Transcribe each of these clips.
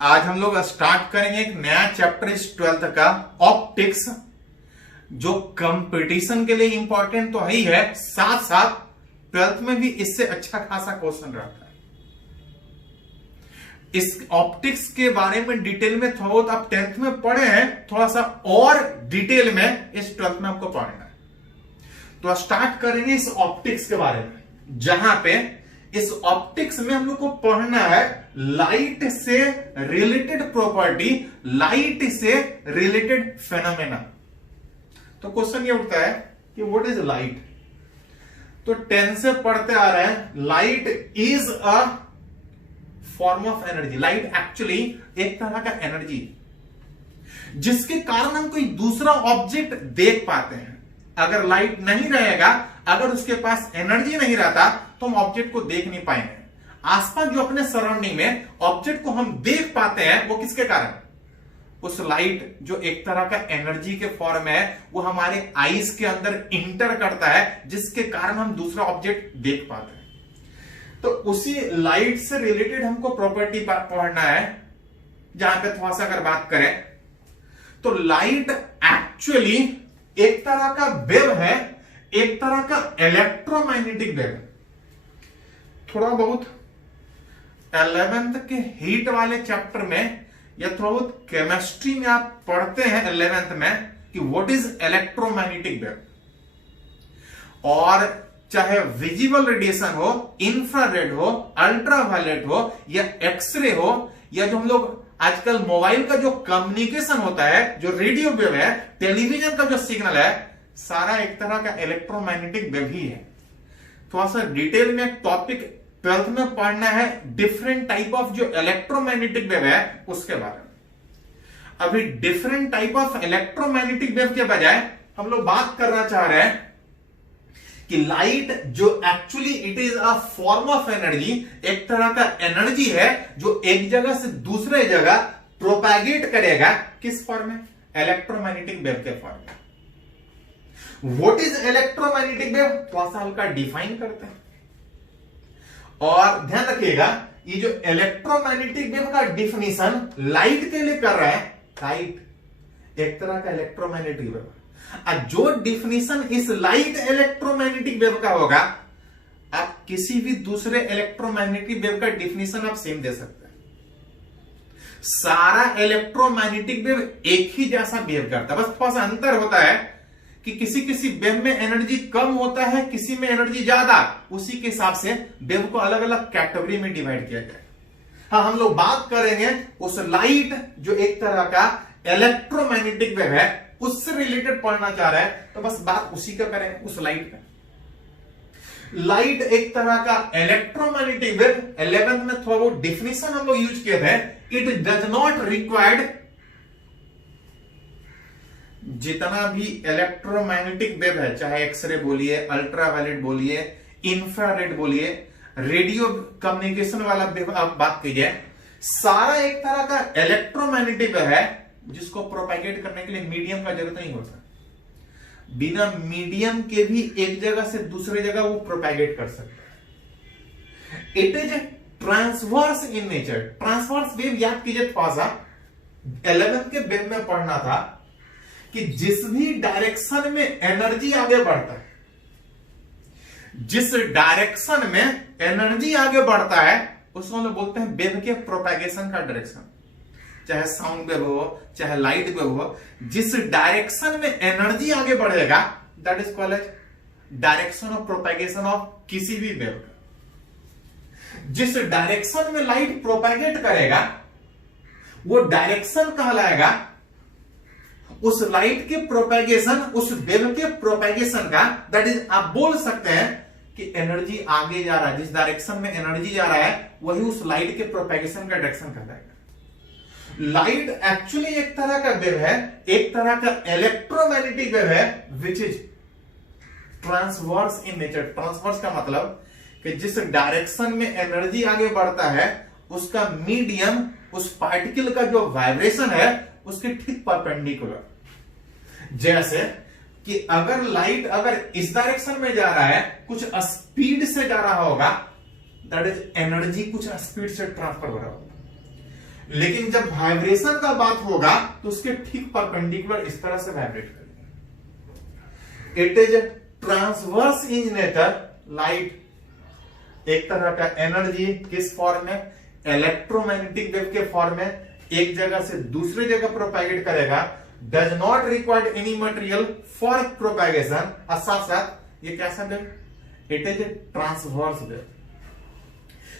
आज हम लोग स्टार्ट करेंगे एक नया चैप्टर इस 12th का, ऑप्टिक्स, जो कंपटीशन के लिए इंपॉर्टेंट तो है ही है, साथ साथ 12th में भी इससे अच्छा खासा क्वेश्चन रहता है। इस ऑप्टिक्स के बारे में डिटेल में थोड़ा बहुत आप 10th में पढ़े हैं, थोड़ा सा और डिटेल में इस 12th में आपको पढ़ना है। तो स्टार्ट करेंगे इस ऑप्टिक्स के बारे में, जहां पे इस ऑप्टिक्स में हम लोग को पढ़ना है लाइट से रिलेटेड प्रॉपर्टी, लाइट से रिलेटेड फेनोमेना। तो क्वेश्चन ये उठता है कि व्हाट इज लाइट। तो 10 से पढ़ते आ रहे हैं, light is a form of energy. Light actually एक तरह का एनर्जी जिसके कारण हम कोई दूसरा ऑब्जेक्ट देख पाते हैं। अगर लाइट नहीं रहेगा, अगर उसके पास एनर्जी नहीं रहता, तो हम ऑब्जेक्ट को देख नहीं पाएंगे। आसपास जो अपने सराउंडिंग में ऑब्जेक्ट को हम देख पाते हैं, वो किसके कारण? उस लाइट जो एक तरह का एनर्जी के फॉर्म है, वो हमारे आईज के अंदर इंटर करता है, जिसके कारण हम दूसरा ऑब्जेक्ट देख पाते हैं। तो उसी लाइट से रिलेटेड हमको प्रॉपर्टी पढ़ना है। जहां पे थोड़ा सा अगर बात करें तो लाइट एक्चुअली एक तरह का वेव है, एक तरह का इलेक्ट्रोमैग्नेटिक वेव। थोड़ा बहुत 11th के हीट वाले चैप्टर में या थोड़ा बहुत केमिस्ट्री में आप पढ़ते हैं 11th में कि व्हाट इज इलेक्ट्रोमैग्नेटिक वेव। और चाहे विजिबल रेडिएशन हो, इंफ्रारेड हो, अल्ट्रावायलेट हो या एक्सरे हो, या जो हम लोग आजकल मोबाइल का जो कम्युनिकेशन होता है, जो रेडियो वेव है, टेलीविजन का जो सिग्नल है, सारा एक तरह का इलेक्ट्रोमैग्नेटिक वेव ही है। थोड़ा सा डिटेल में टॉपिक 12th में पढ़ना है, डिफरेंट टाइप ऑफ जो इलेक्ट्रोमैग्नेटिक वेव है उसके बारे में। अभी different type of electromagnetic wave के बजाय हम लोग बात करना चाह रहे हैं कि लाइट जो actually it is a form of energy, एक तरह का एनर्जी है जो एक जगह से दूसरे जगह प्रोपैगेट करेगा। किस फॉर्म में? इलेक्ट्रोमैग्नेटिक वेव के फॉर्म में। What is electromagnetic wave? थोड़ा सा हल्का डिफाइन करते हैं। और ध्यान रखिएगा, ये जो इलेक्ट्रोमैग्नेटिक वेव का डिफिनीशन लाइट के लिए कर रहा है, लाइट एक तरह का इलेक्ट्रोमैग्नेटिक वेव, जो डिफिनीशन इस लाइट इलेक्ट्रोमैग्नेटिक वेव का होगा, आप किसी भी दूसरे इलेक्ट्रोमैग्नेटिक वेव का डिफिनीशन आप सेम दे सकते हैं। सारा इलेक्ट्रोमैग्नेटिक वेव एक ही जैसा बिहेव करता है, बस थोड़ा सा अंतर होता है कि किसी किसी वेव में एनर्जी कम होता है, किसी में एनर्जी ज्यादा। उसी के हिसाब से वेव को अलग अलग कैटेगरी में डिवाइड किया जाए। हाँ, हम लोग बात करेंगे उस लाइट जो एक तरह का इलेक्ट्रोमैग्नेटिक वेव है, उससे रिलेटेड पढ़ना चाह रहा है, तो बस बात उसी का करेंगे, उस लाइट पे। लाइट एक तरह का इलेक्ट्रोमैग्नेटिक वेव, 11th में थोड़ा वो डिफिनीशन हम लोग यूज किए थे, इट डज नॉट रिक्वायर्ड, जितना भी इलेक्ट्रोमैग्नेटिक वेव है, चाहे एक्सरे बोलिए, अल्ट्रावायलेट बोलिए, इंफ्रारेड बोलिए, रेडियो कम्युनिकेशन वाला वेव आप बात कीजिए, सारा एक तरह का इलेक्ट्रोमैग्नेटिक वेव है जिसको प्रोपैगेट करने के लिए मीडियम का जरूरत नहीं होता। बिना मीडियम के भी एक जगह से दूसरे जगह वो प्रोपैगेट कर सकता है। It is transverse in nature. Transverse wave याद कीजिए, थोड़ा सा 11th के वेव में पढ़ना था कि जिस भी डायरेक्शन में एनर्जी आगे बढ़ता है, जिस डायरेक्शन में एनर्जी आगे बढ़ता है, उसको हम लोग बोलते हैं वेव के प्रोपैगेशन का डायरेक्शन। चाहे साउंड वेव हो, चाहे लाइट वेव हो, जिस डायरेक्शन में एनर्जी आगे बढ़ेगा, that is called as direction of propagation of किसी भी वेव का। जिस डायरेक्शन में लाइट प्रोपैगेट करेगा, वो डायरेक्शन कहलाएगा उस लाइट के प्रोपैगेशन, उस वेव के प्रोपैगेशन का। दैट इज, आप बोल सकते हैं कि एनर्जी आगे जा रहा है, जिस डायरेक्शन में एनर्जी जा रहा है, वही उस लाइट के प्रोपैगेशन का डायरेक्शन कहलाएगा। लाइट एक्चुअली एक तरह का वेव है, एक तरह का इलेक्ट्रोमैग्नेटिक वेव है, which is transverse in nature. Transverse का मतलब कि जिस डायरेक्शन में एनर्जी आगे बढ़ता है, उसका मीडियम, उस पार्टिकल का जो वाइब्रेशन है, उसके ठीक परपेंडिकुलर। जैसे कि अगर लाइट अगर इस डायरेक्शन में जा रहा है, कुछ स्पीड से जा रहा होगा, दैट इज एनर्जी कुछ स्पीड से ट्रांसफर हो रहा होगा। लेकिन जब वाइब्रेशन का बात होगा तो उसके ठीक परपेंडिकुलर इस तरह से वाइब्रेट करेगा। It is transverse in nature. Light एक तरह का एनर्जी किस फॉर्म में, इलेक्ट्रोमैग्नेटिक वेव के फॉर्म में एक जगह से दूसरी जगह प्रोपेगेट करेगा। Does not require any material for propagation. साथ साथ ये कैसा wave, it is transverse wave.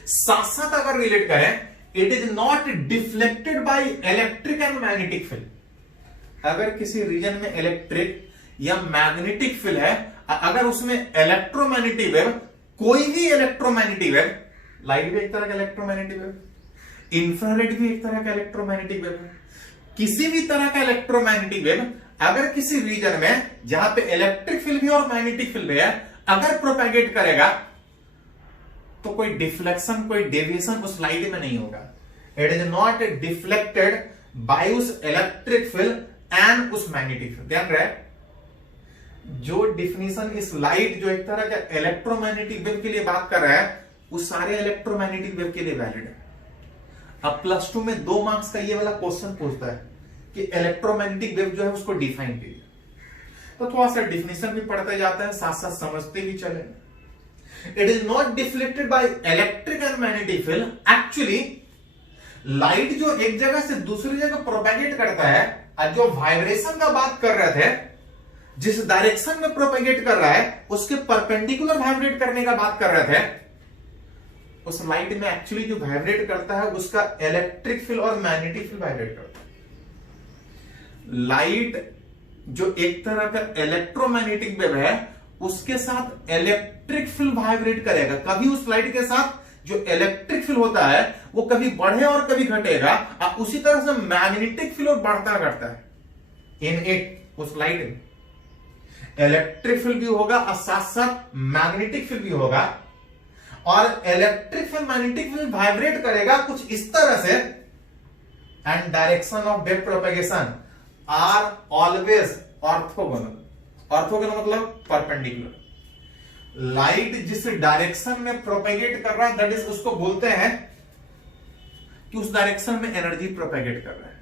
साथ साथ अगर रिलेट करें, it is not deflected by electric and magnetic field. अगर किसी रीजन में इलेक्ट्रिक या मैग्नेटिक फील्ड है, अगर उसमें इलेक्ट्रोमैग्नेटिक वेव, कोई भी इलेक्ट्रोमैग्नेटिक वेव, लाइट भी एक तरह का इलेक्ट्रोमैग्नेटिक वेव, इंफ्रारेड भी एक तरह का इलेक्ट्रोमैग्नेटिक वेव है, किसी भी तरह का इलेक्ट्रोमैग्नेटिक वेव अगर किसी रीजन में जहां पे इलेक्ट्रिक फील्ड भी और मैग्नेटिक फील्ड भी है अगर प्रोपेगेट करेगा तो कोई डिफ्लेक्शन, कोई डेविएशन उस लाइट में नहीं होगा। It is not deflected by उस इलेक्ट्रिक फील्ड एंड उस मैग्नेटिक फील्ड। ध्यान रहे, जो डिफिनेशन इस लाइट जो एक तरह का इलेक्ट्रोमैग्नेटिक वेव के लिए बात कर रहा है उस सारे इलेक्ट्रोमैग्नेटिक वेव के लिए वैलिड है। अब +2 में 2 मार्क्स का ये वाला क्वेश्चन पूछता है कि इलेक्ट्रोमैग्नेटिक वेव जो है उसको डिफाइन कीजिए, तो थोड़ा सा डिफिनेशन भी पढ़ते जाते हैं, साथ साथ समझते भी चले। It is not deflected by electric and magnetic field. Actually light जो एक जगह से दूसरी जगह प्रोपेगेट करता है, और जो वाइब्रेशन का बात कर रहे थे, जिस डायरेक्शन में प्रोपेगेट कर रहा है उसके परपेंडिकुलर वाइब्रेट करने का बात कर रहे थे, उस लाइट में एक्चुअली जो वाइब्रेट करता है उसका इलेक्ट्रिक फील्ड और मैग्नेटिक फील्ड वाइब्रेट करता है। लाइट जो एक तरह का इलेक्ट्रोमैग्नेटिक वेव है उसके साथ इलेक्ट्रिक फील्ड वाइब्रेट करेगा। कभी उस लाइट के साथ जो इलेक्ट्रिक फील्ड होता है वो कभी बढ़े और कभी घटेगा, और उसी तरह से मैग्नेटिक फील्ड बढ़ता घटता है। इन इट, उस लाइट में इलेक्ट्रिक फील्ड भी होगा और साथ साथ मैग्नेटिक फील्ड भी होगा, और electric field magnetic field vibrate करेगा कुछ इस तरह से। And direction of wave propagation are always orthogonal. Orthogonal मतलब परपेंडिकुलर। लाइट जिस डायरेक्शन में प्रोपेगेट कर रहा है दैट इज, उसको बोलते हैं कि उस डायरेक्शन में एनर्जी प्रोपेगेट कर रहा है।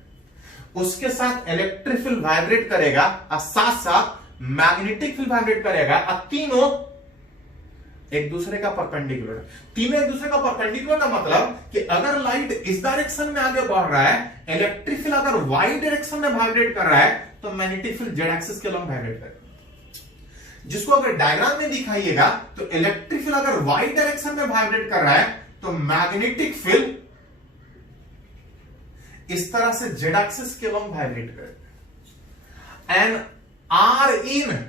उसके साथ इलेक्ट्रिक फील्ड वाइब्रेट करेगा और साथ साथ मैग्नेटिक फील्ड वाइब्रेट करेगा, और तीनों एक दूसरे का परपेंडिकुलर। तीनों एक दूसरे का परपेंडिकुलर का मतलब कि अगर लाइट इस डायरेक्शन में आगे बढ़ रहा है, इलेक्ट्रिक फील्ड अगर वाई डायरेक्शन में वाइब्रेट कर रहा है, तो मैग्नेटिक फील्ड जेड एक्सिस के लॉन्ग वाइब्रेट करेगा। जिसको अगर डायग्राम में दिखाइएगा तो इलेक्ट्रिक फील्ड अगर वाई डायरेक्शन में वाइब्रेट कर रहा है तो मैग्नेटिक फील्ड इस तरह से जेड एक्सिस के लॉन्ग वाइब्रेट करेगा। And are in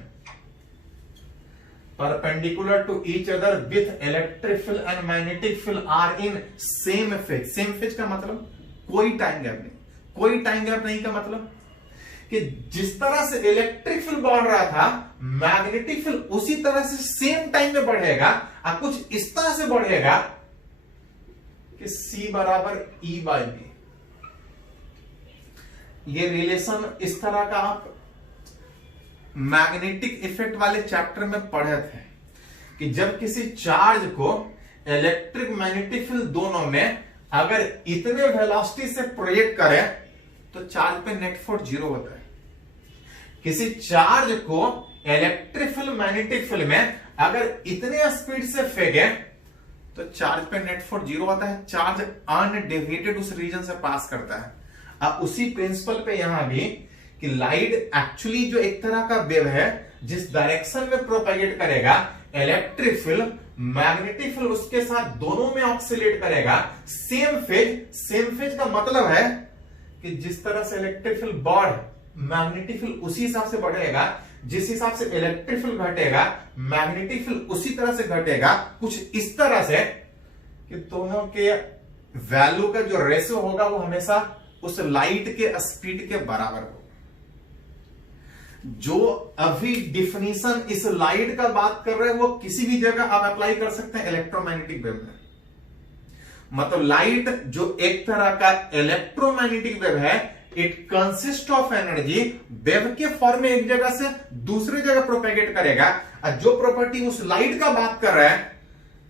perpendicular to each other with electric field and magnetic field are in same phase। same phase का मतलब कोई टाइम गैप नहीं। कोई टाइम गैप नहीं का मतलब कि जिस तरह से इलेक्ट्रिक फील्ड बढ़ रहा था मैग्नेटिक फील्ड उसी तरह से सेम टाइम में बढ़ेगा, और कुछ इस तरह से बढ़ेगा कि C बराबर E/B। ये रिलेशन इस तरह का आप मैग्नेटिक इफेक्ट वाले चैप्टर में पढ़े थे कि जब किसी चार्ज को इलेक्ट्रिक मैग्नेटिक फील्ड दोनों में अगर इतने वेलोसिटी से प्रोजेक्ट करें तो चार्ज पे नेट फोर्स 0 होता है। किसी चार्ज को इलेक्ट्रिक फील्ड मैग्नेटिक फील्ड में अगर इतने स्पीड से फेंके तो चार्ज पे नेट फोर्स 0 होता है। चार्ज अनडेविएटेड उस रीजन से पास करता है। अब उसी प्रिंसिपल पे यहां भी कि लाइट एक्चुअली जो एक तरह का वेव है जिस डायरेक्शन में प्रोपेगेट करेगा, इलेक्ट्रिक फील्ड मैग्नेटिक फील्ड उसके साथ दोनों में ऑक्सीलेट करेगा। सेम फेज का मतलब है कि जिस तरह से इलेक्ट्रिक फील्ड बढ़, मैग्नेटिक फील्ड उसी हिसाब से बढ़ेगा, जिस हिसाब से इलेक्ट्रिक फील्ड घटेगा मैग्नेटिक फील्ड उसी तरह से घटेगा। कुछ इस तरह से कि दोनों के वैल्यू का जो रेशियो होगा वो हमेशा उस लाइट के स्पीड के बराबर होगा। जो अभी डिफिनीशन इस लाइट का बात कर रहे हैं वो किसी भी जगह आप अप्लाई कर सकते हैं इलेक्ट्रोमैग्नेटिक वेव में। मतलब लाइट जो एक तरह का इलेक्ट्रोमैग्नेटिक वेव है, it consist of energy, wave के फॉर्म में एक जगह से दूसरी जगह प्रोपेगेट करेगा। और जो प्रॉपर्टी उस लाइट का बात कर रहा है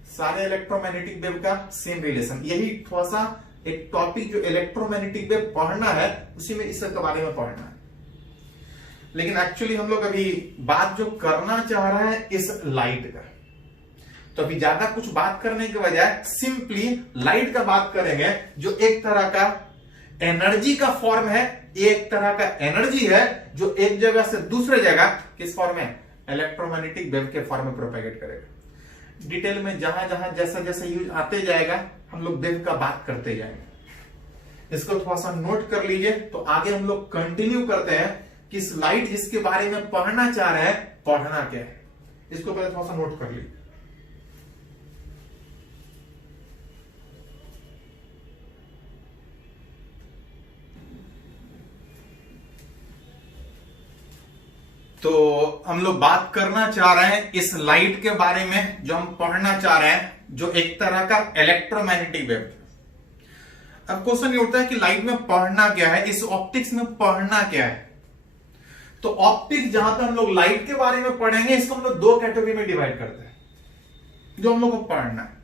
सारे इलेक्ट्रोमैग्नेटिक वेव का सेम रिलेशन। यही थोड़ा सा एक टॉपिक जो इलेक्ट्रोमैग्नेटिक वेव पढ़ना है उसी में इसके बारे में पढ़ना है। लेकिन एक्चुअली हम लोग अभी बात जो करना चाह रहे हैं इस लाइट का, तो अभी ज्यादा कुछ बात करने के बजाय सिंपली लाइट का बात करेंगे, जो एक तरह का एनर्जी का फॉर्म है, एक तरह का एनर्जी है जो एक जगह से दूसरे जगह किस फॉर्म में, इलेक्ट्रोमैग्नेटिक वेव के फॉर्म में प्रोपेगेट करेगा। डिटेल में जहां जहां जैसा जैसा यूज आते जाएगा हम लोग वेव का बात करते जाएंगे। इसको थोड़ा सा नोट कर लीजिए, तो आगे हम लोग कंटिन्यू करते हैं कि इस लाइट जिसके बारे में पढ़ना चाह रहे हैं पढ़ना क्या है। इसको पहले थोड़ा सा नोट कर लीजिए। तो हम लोग बात करना चाह रहे हैं इस लाइट के बारे में, जो हम पढ़ना चाह रहे हैं, जो एक तरह का इलेक्ट्रोमैग्नेटिक वेव। अब क्वेश्चन ये उठता है कि लाइट में पढ़ना क्या है, इस ऑप्टिक्स में पढ़ना क्या है। तो ऑप्टिक्स जहां तक हम लोग लाइट के बारे में पढ़ेंगे, इसको हम लोग दो कैटेगरी में डिवाइड करते हैं जो हम लोग को पढ़ना है।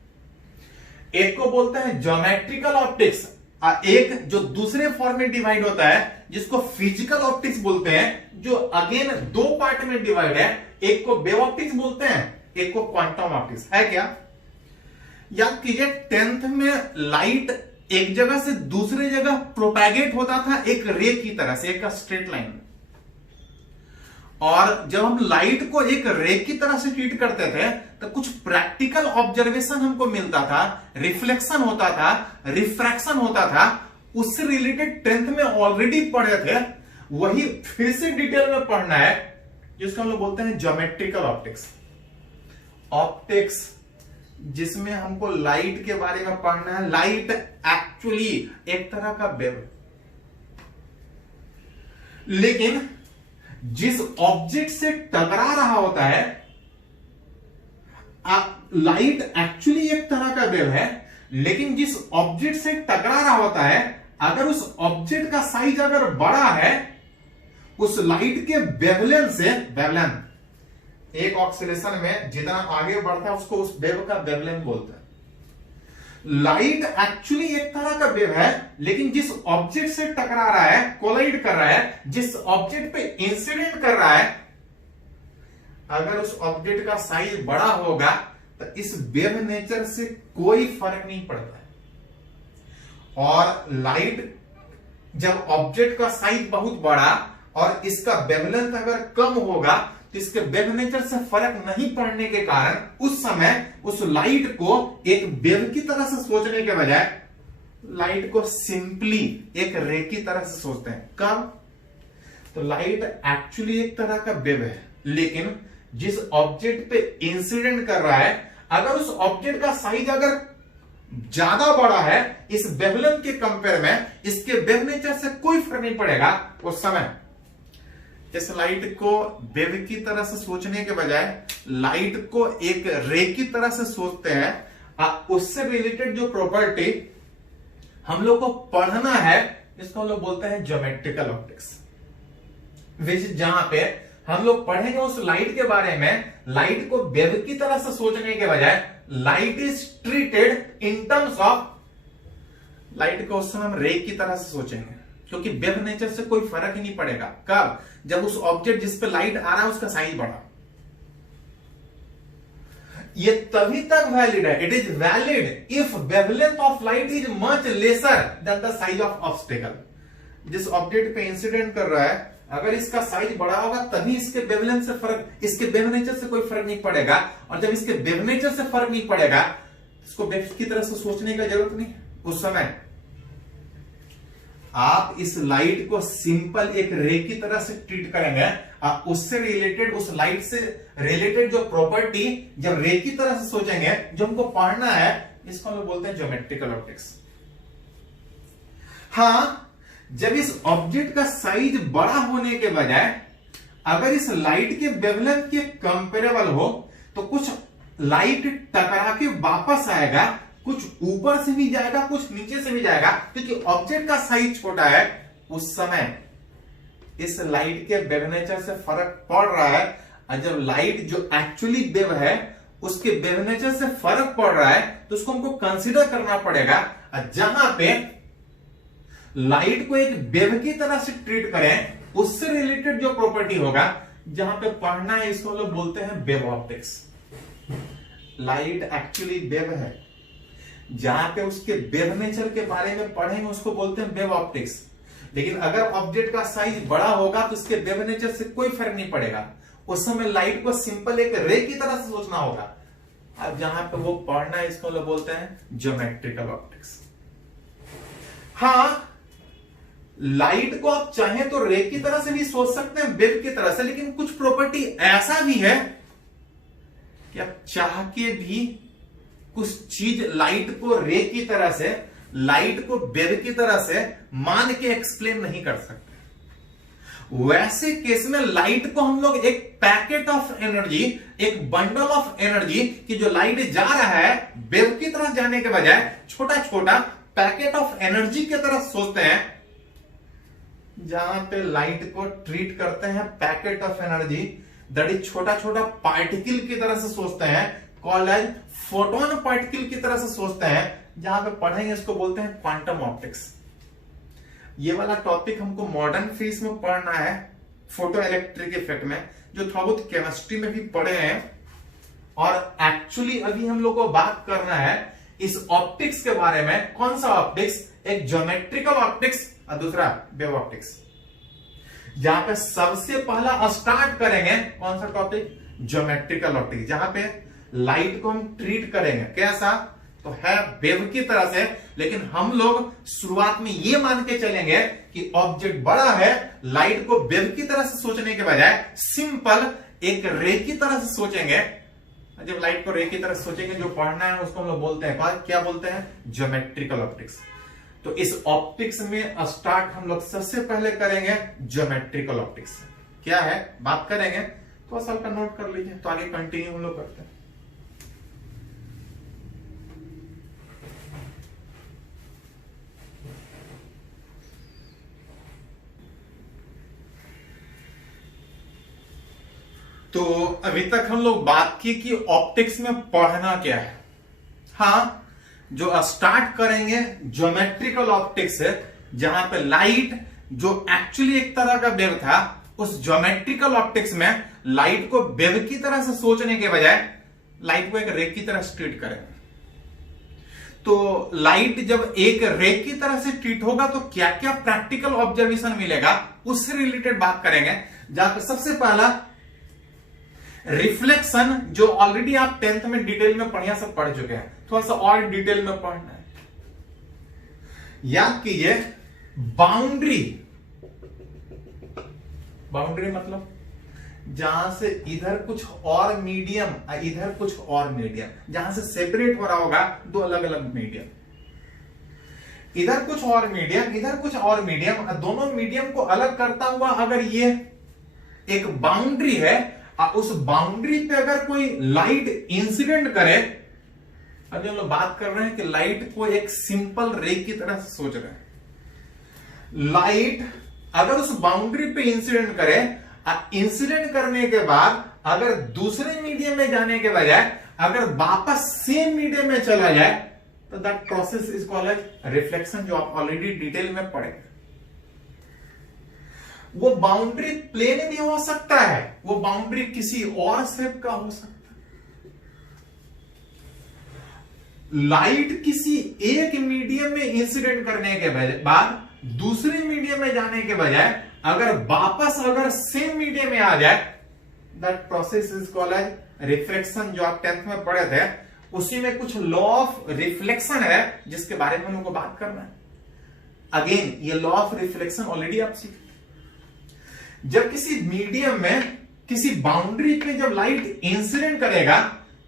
एक को बोलते हैं ज्योमेट्रिकल ऑप्टिक्स, एक जो दूसरे फॉर्म में डिवाइड होता है जिसको फिजिकल ऑप्टिक्स बोलते हैं, जो अगेन दो पार्ट में डिवाइड है। एक को वेव ऑप्टिक्स बोलते हैं, एक को क्वांटम ऑप्टिक्स। है क्या? याद कीजिए 10th में लाइट एक जगह से दूसरे जगह प्रोपैगेट होता था एक रे की तरह से, एक स्ट्रेट लाइन में। और जब हम लाइट को एक रे की तरह से ट्रीट करते थे तो कुछ प्रैक्टिकल ऑब्जर्वेशन हमको मिलता था, रिफ्लेक्शन होता था, रिफ्रैक्शन होता था। उससे रिलेटेड 10th में ऑलरेडी पढ़े थे, वही फिर से डिटेल में पढ़ना है, जिसको हम लोग बोलते हैं ज्योमेट्रिकल ऑप्टिक्स। ऑप्टिक्स जिसमें हमको लाइट के बारे में पढ़ना है। लाइट एक्चुअली एक तरह का वेव, लेकिन जिस ऑब्जेक्ट से टकरा रहा होता है, लाइट एक्चुअली एक तरह का वेव है, लेकिन जिस ऑब्जेक्ट से टकरा रहा होता है, अगर उस ऑब्जेक्ट का साइज अगर बड़ा है, उस लाइट के वेवलेंथ से, वेवलेंथ एक ऑक्सीलेशन में जितना आगे बढ़ता है उसको उस वेव का वेवलेंथ बोलते हैं। लाइट एक्चुअली एक तरह का वेव है, लेकिन जिस ऑब्जेक्ट से टकरा रहा है, कोलाइड कर रहा है, जिस ऑब्जेक्ट पे इंसिडेंट कर रहा है, अगर उस ऑब्जेक्ट का साइज बड़ा होगा तो इस वेव नेचर से कोई फर्क नहीं पड़ता है। और लाइट जब ऑब्जेक्ट का साइज बहुत बड़ा और इसका वेवलेंथ अगर कम होगा तो इसके वेव नेचर से फर्क नहीं पड़ने के कारण उस समय उस लाइट को एक वेव की तरह से सोचने के बजाय लाइट को सिंपली एक रे की तरह से सोचते हैं। कब? तो लाइट एक्चुअली एक तरह का वेव है, लेकिन जिस ऑब्जेक्ट पे इंसिडेंट कर रहा है, अगर उस ऑब्जेक्ट का साइज अगर ज्यादा बड़ा है, इस वेवलेंथ के कंपेयर में इसके वेव नेचर से कोई फर्क नहीं पड़ेगा। उस समय इस लाइट को वेव की तरह से सोचने के बजाय लाइट को एक रे की तरह से सोचते हैं। उससे रिलेटेड जो प्रॉपर्टी हम लोग को पढ़ना है, इसको हम लोग बोलते हैं ज्योमेट्रिकल ऑप्टिक्स। जहां पे हम लोग पढ़ेंगे उस लाइट के बारे में, लाइट को वेव की तरह से सोचने के बजाय light is treated in terms of, light को उस समय हम रे की तरह से सोचेंगे, क्योंकि वेव नेचर से कोई फर्क ही नहीं पड़ेगा। कब? जब उस ऑब्जेक्ट जिस पे लाइट आ रहा है उसका साइज बढ़ा। ये तभी तक वैलिड है, it is valid if wavelength of light is much lesser than the size of obstacle. जिस ऑब्जेक्ट पे इंसिडेंट कर रहा है, अगर इसका साइज बड़ा होगा तभी इसके वेवलेंथ से फर्क, इसके वेव नेचर से कोई फर्क नहीं पड़ेगा। और जब इसके वेव नेचर से फर्क नहीं पड़ेगा, इसको वेव की तरह से सोचने का जरूरत नहीं। उस समय आप इस लाइट को सिंपल एक रे की तरह से ट्रीट करेंगे। उससे रिलेटेड, उस लाइट से रिलेटेड जो प्रॉपर्टी जब रे की तरह से सोचेंगे, जो हमको पढ़ना है, इसको हम लोग बोलते हैं ज्योमेट्रिकल ऑप्टिक्स। हाँ, जब इस ऑब्जेक्ट का साइज बड़ा होने के बजाय अगर इस लाइट के वेवलेंथ के कंपेरेबल हो, तो कुछ लाइट टकरा के वापस आएगा, कुछ ऊपर से भी जाएगा, कुछ नीचे से भी जाएगा, क्योंकि ऑब्जेक्ट का साइज छोटा है। उस समय इस लाइट के वेव नेचर से फर्क पड़ रहा है, और जब लाइट जो एक्चुअली वेव है उसके वेव नेचर से फर्क पड़ रहा है, तो उसको हमको कंसीडर करना पड़ेगा। जहां पे लाइट को एक वेव की तरह से ट्रीट करें, उससे रिलेटेड जो प्रॉपर्टी होगा, जहां पे पढ़ना है, इसको लोग बोलते हैं wave optics. Light actually wave है, जहां पे उसके वेव नेचर के बारे में पढ़ेंगे उसको बोलते हैं वेव ऑप्टिक्स। लेकिन अगर ऑब्जेक्ट का साइज बड़ा होगा तो उसके वेव नेचर से कोई फर्क नहीं पड़ेगा, उस समय लाइट को सिंपल एक रे की तरह से सोचना होगा। अब जहां पे वो पढ़ना है, इसको लोग बोलते हैं ज्योमेट्रिकल ऑप्टिक्स। हाँ, लाइट को आप चाहें तो रे की तरह से भी सोच सकते हैं, वेव की तरह से, लेकिन कुछ प्रॉपर्टी ऐसा भी है कि आप चाह के भी कुछ चीज लाइट को रे की तरह से, लाइट को वेव की तरह से मान के एक्सप्लेन नहीं कर सकते। वैसे केस में लाइट को हम लोग एक पैकेट ऑफ एनर्जी, एक बंडल ऑफ एनर्जी की जो लाइट जा रहा है वेव की तरह जाने के बजाय छोटा छोटा पैकेट ऑफ एनर्जी की तरह सोचते हैं। जहां पे लाइट को ट्रीट करते हैं packet of energy, that is छोटा छोटा पार्टिकल की तरह से सोचते हैं, कॉल्ड एज फोटोन पार्टिकल की तरह से सोचते हैं। जहां पे पढ़ेंगे इसको बोलते हैं क्वांटम ऑप्टिक्स। ये वाला टॉपिक हमको मॉडर्न फेज में पढ़ना है, फोटो इलेक्ट्रिक इफेक्ट में, जो थोड़ा बहुत केमिस्ट्री में भी पढ़े हैं। और एक्चुअली अभी हम लोग को बात करना है इस ऑप्टिक्स के बारे में। कौन सा ऑप्टिक्स? एक ज्योमेट्रिकल ऑप्टिक्स और दूसरा वेव ऑप्टिक्स। जहां पे सबसे पहला स्टार्ट करेंगे कौन सा टॉपिक? ज्योमेट्रिकल ऑप्टिक्स, जहां पे लाइट को हम ट्रीट करेंगे कैसा? तो है वेव की तरह से, लेकिन हम लोग शुरुआत में ये मान के चलेंगे कि ऑब्जेक्ट बड़ा है, लाइट को वेव की तरह से सोचने के बजाय सिंपल एक रे की तरह से सोचेंगे। जब लाइट को रे की तरह सोचेंगे, जो पढ़ना है उसको हम लोग बोलते हैं, क्या बोलते हैं? Geometrical optics. तो इस ऑप्टिक्स में स्टार्ट हम लोग सबसे पहले करेंगे ज्योमेट्रिकल ऑप्टिक्स। क्या है बात करेंगे, थोड़ा सा का नोट कर लीजिए, तो आगे कंटिन्यू हम लोग करते हैं। तो अभी तक हम लोग बात की कि ऑप्टिक्स में पढ़ना क्या है। हाँ, जो स्टार्ट करेंगे ज्योमेट्रिकल ऑप्टिक्स से, जहां पे लाइट जो एक्चुअली एक तरह का वेव था, उस ज्योमेट्रिकल ऑप्टिक्स में लाइट को वेव की तरह से सोचने के बजाय लाइट को एक रे की तरह ट्रीट करेंगे। तो लाइट जब एक रे की तरह से ट्रीट होगा तो क्या क्या प्रैक्टिकल ऑब्जर्वेशन मिलेगा, उससे रिलेटेड बात करेंगे। जहां पे सबसे पहला रिफ्लेक्शन, जो ऑलरेडी आप 10th में डिटेल में बढ़िया से पढ़ चुके हैं, थोड़ा सा और डिटेल में पढ़ना है। याद कीजिए, बाउंड्री, बाउंड्री मतलब जहां से इधर कुछ और मीडियम, इधर कुछ और मीडियम, जहां से सेपरेट हो रहा होगा दो अलग अलग मीडियम, इधर कुछ और मीडियम, इधर कुछ और मीडियम, दोनों मीडियम को अलग करता हुआ अगर ये एक बाउंड्री है, उस बाउंड्री पे अगर कोई लाइट इंसिडेंट करे, अभी हम लोग बात कर रहे हैं कि लाइट को एक सिंपल रे की तरह से सोच रहे हैं। लाइट अगर उस बाउंड्री पे इंसिडेंट करे, इंसिडेंट करने के बाद अगर दूसरे मीडियम में जाने के बजाय अगर वापस सेम मीडियम में चला जाए, तो that process is called as reflection, जो आप ऑलरेडी डिटेल में पढ़ेंगे। वो बाउंड्री प्लेन भी हो सकता है, वो बाउंड्री किसी और शेप का हो सकता है। लाइट किसी एक मीडियम में इंसिडेंट करने के बाद दूसरे मीडियम में जाने के बजाय अगर वापस अगर सेम मीडियम में आ जाए, that process is called as reflection, जो आप 10th में पढ़े थे। उसी में कुछ लॉ ऑफ रिफ्लेक्शन है जिसके बारे में हम लोग को बात करना है। अगेन ये लॉ ऑफ रिफ्लेक्शन ऑलरेडी आप सीखे। जब किसी मीडियम में किसी बाउंड्री पे जब लाइट इंसिडेंट करेगा,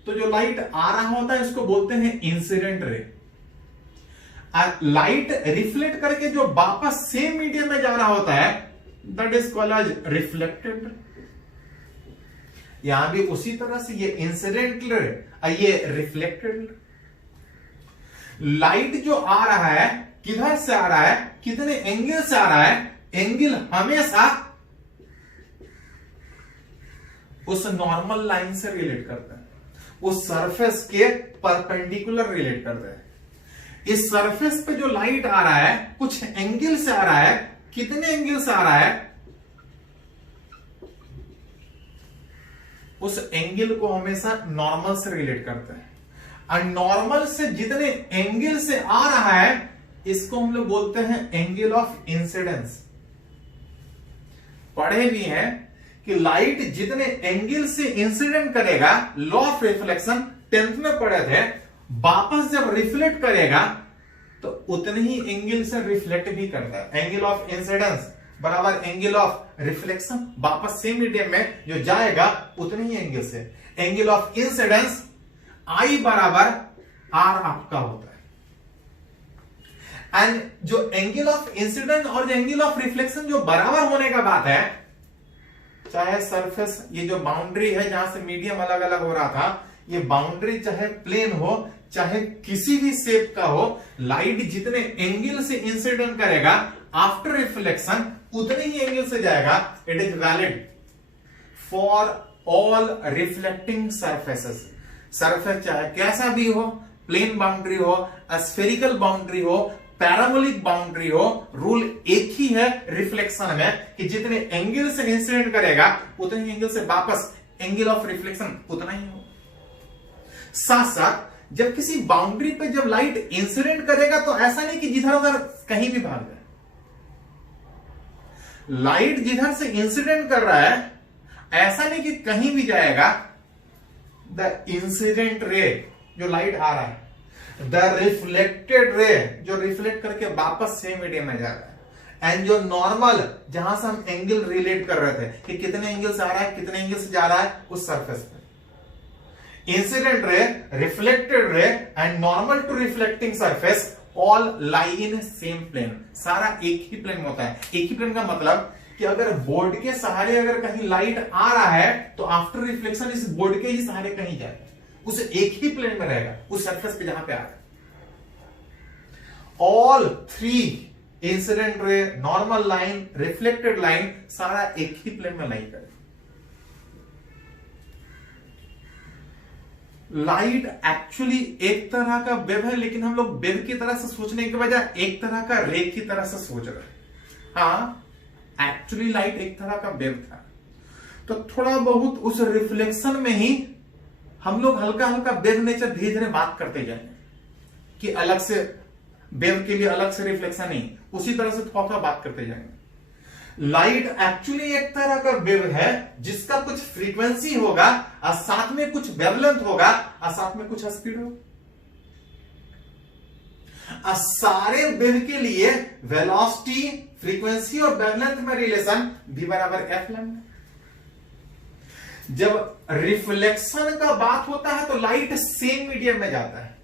तो जो लाइट आ रहा होता है इसको बोलते हैं इंसिडेंट रे। लाइट रिफ्लेक्ट करके जो वापस सेम मीडियम में जा रहा होता है, that is called as reflected. यहां भी उसी तरह से ये इंसिडेंट रे, ये रिफ्लेक्टेड। लाइट जो आ रहा है किधर से आ रहा है, कितने एंगल से आ रहा है, एंगल हमेशा उस नॉर्मल लाइन से रिलेट करता है, उस सरफेस के परपेंडिकुलर रिलेट करता है। इस सरफेस पे जो लाइट आ रहा है कुछ एंगल से आ रहा है। कितने एंगल से आ रहा है? उस एंगल को हमेशा नॉर्मल से रिलेट करते हैं, और नॉर्मल से जितने एंगल से आ रहा है इसको हम लोग बोलते हैं एंगल ऑफ इंसिडेंस। पढ़े भी हैं कि लाइट जितने एंगल से इंसिडेंट करेगा, लॉ ऑफ रिफ्लेक्शन 10th में पढ़े थे, वापस जब रिफ्लेक्ट करेगा तो उतने ही एंगल से रिफ्लेक्ट भी करता है। एंगल ऑफ इंसिडेंस बराबर एंगल ऑफ रिफ्लेक्शन, वापस सेम मीडियम में जो जाएगा उतने ही एंगल से। एंगल ऑफ इंसिडेंस आई बराबर आर आपका होता है। एंड जो एंगल ऑफ इंसिडेंस और जो एंगल ऑफ रिफ्लेक्शन जो बराबर होने का बात है, चाहे सरफेस ये जो बाउंड्री है जहां से मीडियम अलग अलग हो रहा था, ये बाउंड्री चाहे प्लेन हो चाहे किसी भी शेप का हो, लाइट जितने एंगल से इंसिडेंट करेगा आफ्टर रिफ्लेक्शन उतने ही एंगल से जाएगा। It is valid for all reflecting surfaces. Surface चाहे कैसा भी हो, प्लेन बाउंड्री हो, स्फेरिकल बाउंड्री हो, पैराबोलिक बाउंड्री हो, रूल एक ही है रिफ्लेक्शन में कि जितने एंगल से इंसिडेंट करेगा उतने ही एंगल से वापस एंगल ऑफ रिफ्लेक्शन उतना ही हो। साथ साथ जब किसी बाउंड्री पे जब लाइट इंसिडेंट करेगा तो ऐसा नहीं कि जिधर उधर कहीं भी भाग जाए। लाइट जिधर से इंसिडेंट कर रहा है ऐसा नहीं कि कहीं भी जाएगा। द इंसिडेंट रे जो लाइट आ रहा है, द रिफ्लेक्टेड रे जो रिफ्लेक्ट करके वापस सेम मीडियम में जा रहा है, एंड जो नॉर्मल जहां से हम एंगल रिलेट कर रहे थे कि कितने एंगल से आ रहा है कितने एंगल से जा रहा है उस सरफेस पे। Incident ray, reflected ray and normal to reflecting surface all lie in same plane. सारा एक ही प्लेन में होता है। एक ही प्लेन का मतलब कि अगर बोर्ड के सहारे अगर कहीं लाइट आ रहा है तो आफ्टर रिफ्लेक्शन इस बोर्ड के ही सहारे कहीं जाएगा, उस एक ही प्लेन में रहेगा उस सरफेस पे जहां पे आ रहा है। All three incident ray, normal line, reflected line सारा एक ही प्लेन में लाई करेगा। लाइट एक्चुअली एक तरह का वेव है, लेकिन हम लोग वेव की तरह से सोचने के बजाय एक तरह का रे की तरह से सोच रहे हैं। हाँ, एक्चुअली लाइट एक तरह का वेव था, तो थोड़ा बहुत उस रिफ्लेक्शन में ही हम लोग हल्का हल्का वेव नेचर धीरे धीरे बात करते जाएंगे कि अलग से वेव के लिए अलग से रिफ्लेक्शन नहीं, उसी तरह से थोड़ा थोड़ा बात करते जाएंगे। लाइट एक्चुअली एक तरह का वेव है जिसका कुछ फ्रीक्वेंसी होगा और साथ में कुछ वेवलेंथ होगा और साथ में कुछ स्पीड होगा। सारे वेव के लिए वेलोसिटी, फ्रीक्वेंसी और वेवलेंथ में रिलेशन v बराबर एफ लैम्डा। जब रिफ्लेक्शन का बात होता है तो लाइट सेम मीडियम में जाता है।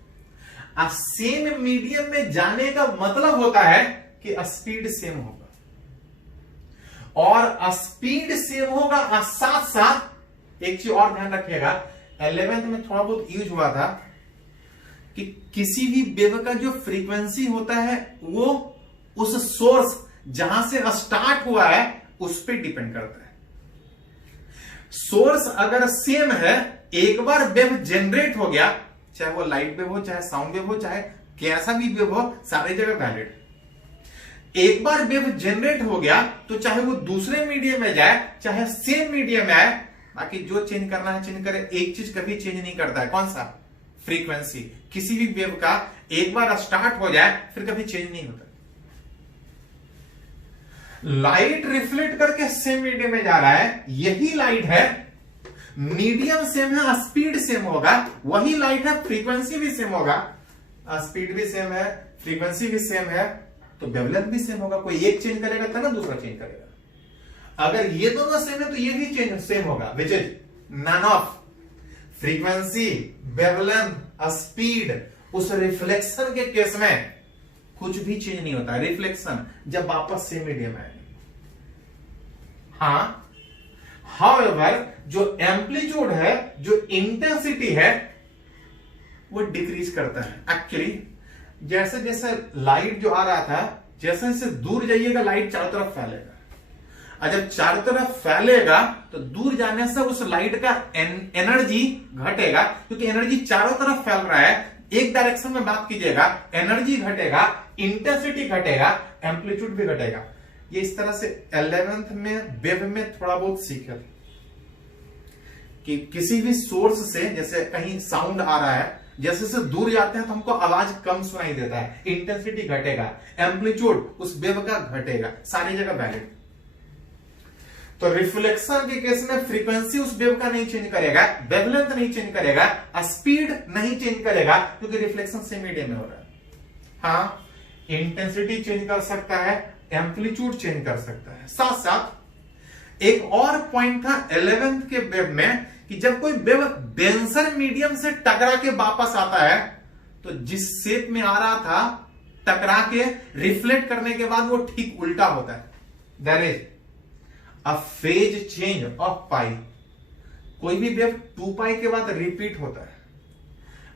अब सेम मीडियम में जाने का मतलब होता है कि स्पीड सेम होगा, और स्पीड सेम होगा और साथ साथ एक चीज और ध्यान रखिएगा, 11th में थोड़ा बहुत यूज हुआ था कि किसी भी वेव का जो फ्रीक्वेंसी होता है वो उस सोर्स जहां से स्टार्ट हुआ है उस पर डिपेंड करता है। सोर्स अगर सेम है, एक बार वेव जनरेट हो गया, चाहे वो लाइट वेव हो, चाहे साउंड वेव हो, चाहे कैसा भी वेव हो, सारी जगह वैलिड। एक बार वेव जनरेट हो गया तो चाहे वो दूसरे मीडियम में जाए चाहे सेम मीडियम में आए, बाकी जो चेंज करना है चेंज करे। एक चीज कभी चेंज नहीं करता है, कौन सा? फ्रीक्वेंसी। किसी भी वेव का एक बार स्टार्ट हो जाए फिर कभी चेंज नहीं होता। लाइट रिफ्लेक्ट करके सेम मीडियम में जा रहा है, यही लाइट है, मीडियम सेम है, स्पीड सेम होगा, वही लाइट है, फ्रीक्वेंसी भी सेम होगा, स्पीड भी सेम है, फ्रीक्वेंसी भी सेम है, तो वेवलेंथ भी सेम होगा। कोई एक चेंज करेगा तब ना दूसरा चेंज करेगा। अगर ये दोनों सेम है तो ये भी चेंज सेम होगा, which is none of frequency, wavelength, speed. उस रिफ्लेक्शन के केस में कुछ भी चेंज नहीं होता। रिफ्लेक्शन जब वापस सेम मीडियम है। हाँ, हाउएवर जो एम्पलीट्यूड है, जो इंटेंसिटी है, वो डिक्रीज करता है। एक्चुअली जैसे जैसे लाइट जो आ रहा था, जैसे जैसे दूर जाइएगा लाइट चारों तरफ फैलेगा, और जब चारों तरफ फैलेगा तो दूर जाने से उस लाइट का एनर्जी घटेगा, क्योंकि एनर्जी चारों तरफ फैल रहा है। एक डायरेक्शन में बात कीजिएगा, एनर्जी घटेगा, इंटेंसिटी घटेगा, एम्पलीट्यूड भी घटेगा। ये इस तरह से 11th में वेव में थोड़ा बहुत सीखे थे कि किसी भी सोर्स से जैसे कहीं साउंड आ रहा है, जैसे जैसे दूर जाते हैं तो हमको आवाज कम सुनाई देता है, इंटेंसिटी घटेगा, एम्पलीट्यूड उस वेव का घटेगा, सारी जगह वैलिड। तो रिफ्लेक्शन के केस में फ्रीक्वेंसी उस वेव का नहीं चेंज करेगा, वेवलेंथ नहीं चेंज करेगा, स्पीड नहीं चेंज करेगा, क्योंकि रिफ्लेक्शन सेम मीडियम में हो रहा है। हाँ, इंटेंसिटी चेंज कर सकता है, एम्पलीट्यूड चेंज कर सकता है। साथ साथ एक और पॉइंट था 11th के वेव में कि जब कोई वेव डेंसर मीडियम से टकरा के वापस आता है तो जिस शेप में आ रहा था टकरा के रिफ्लेक्ट करने के बाद वो ठीक उल्टा होता है। There is a phase change of pi. कोई भी वेव 2 पाई के बाद रिपीट होता है,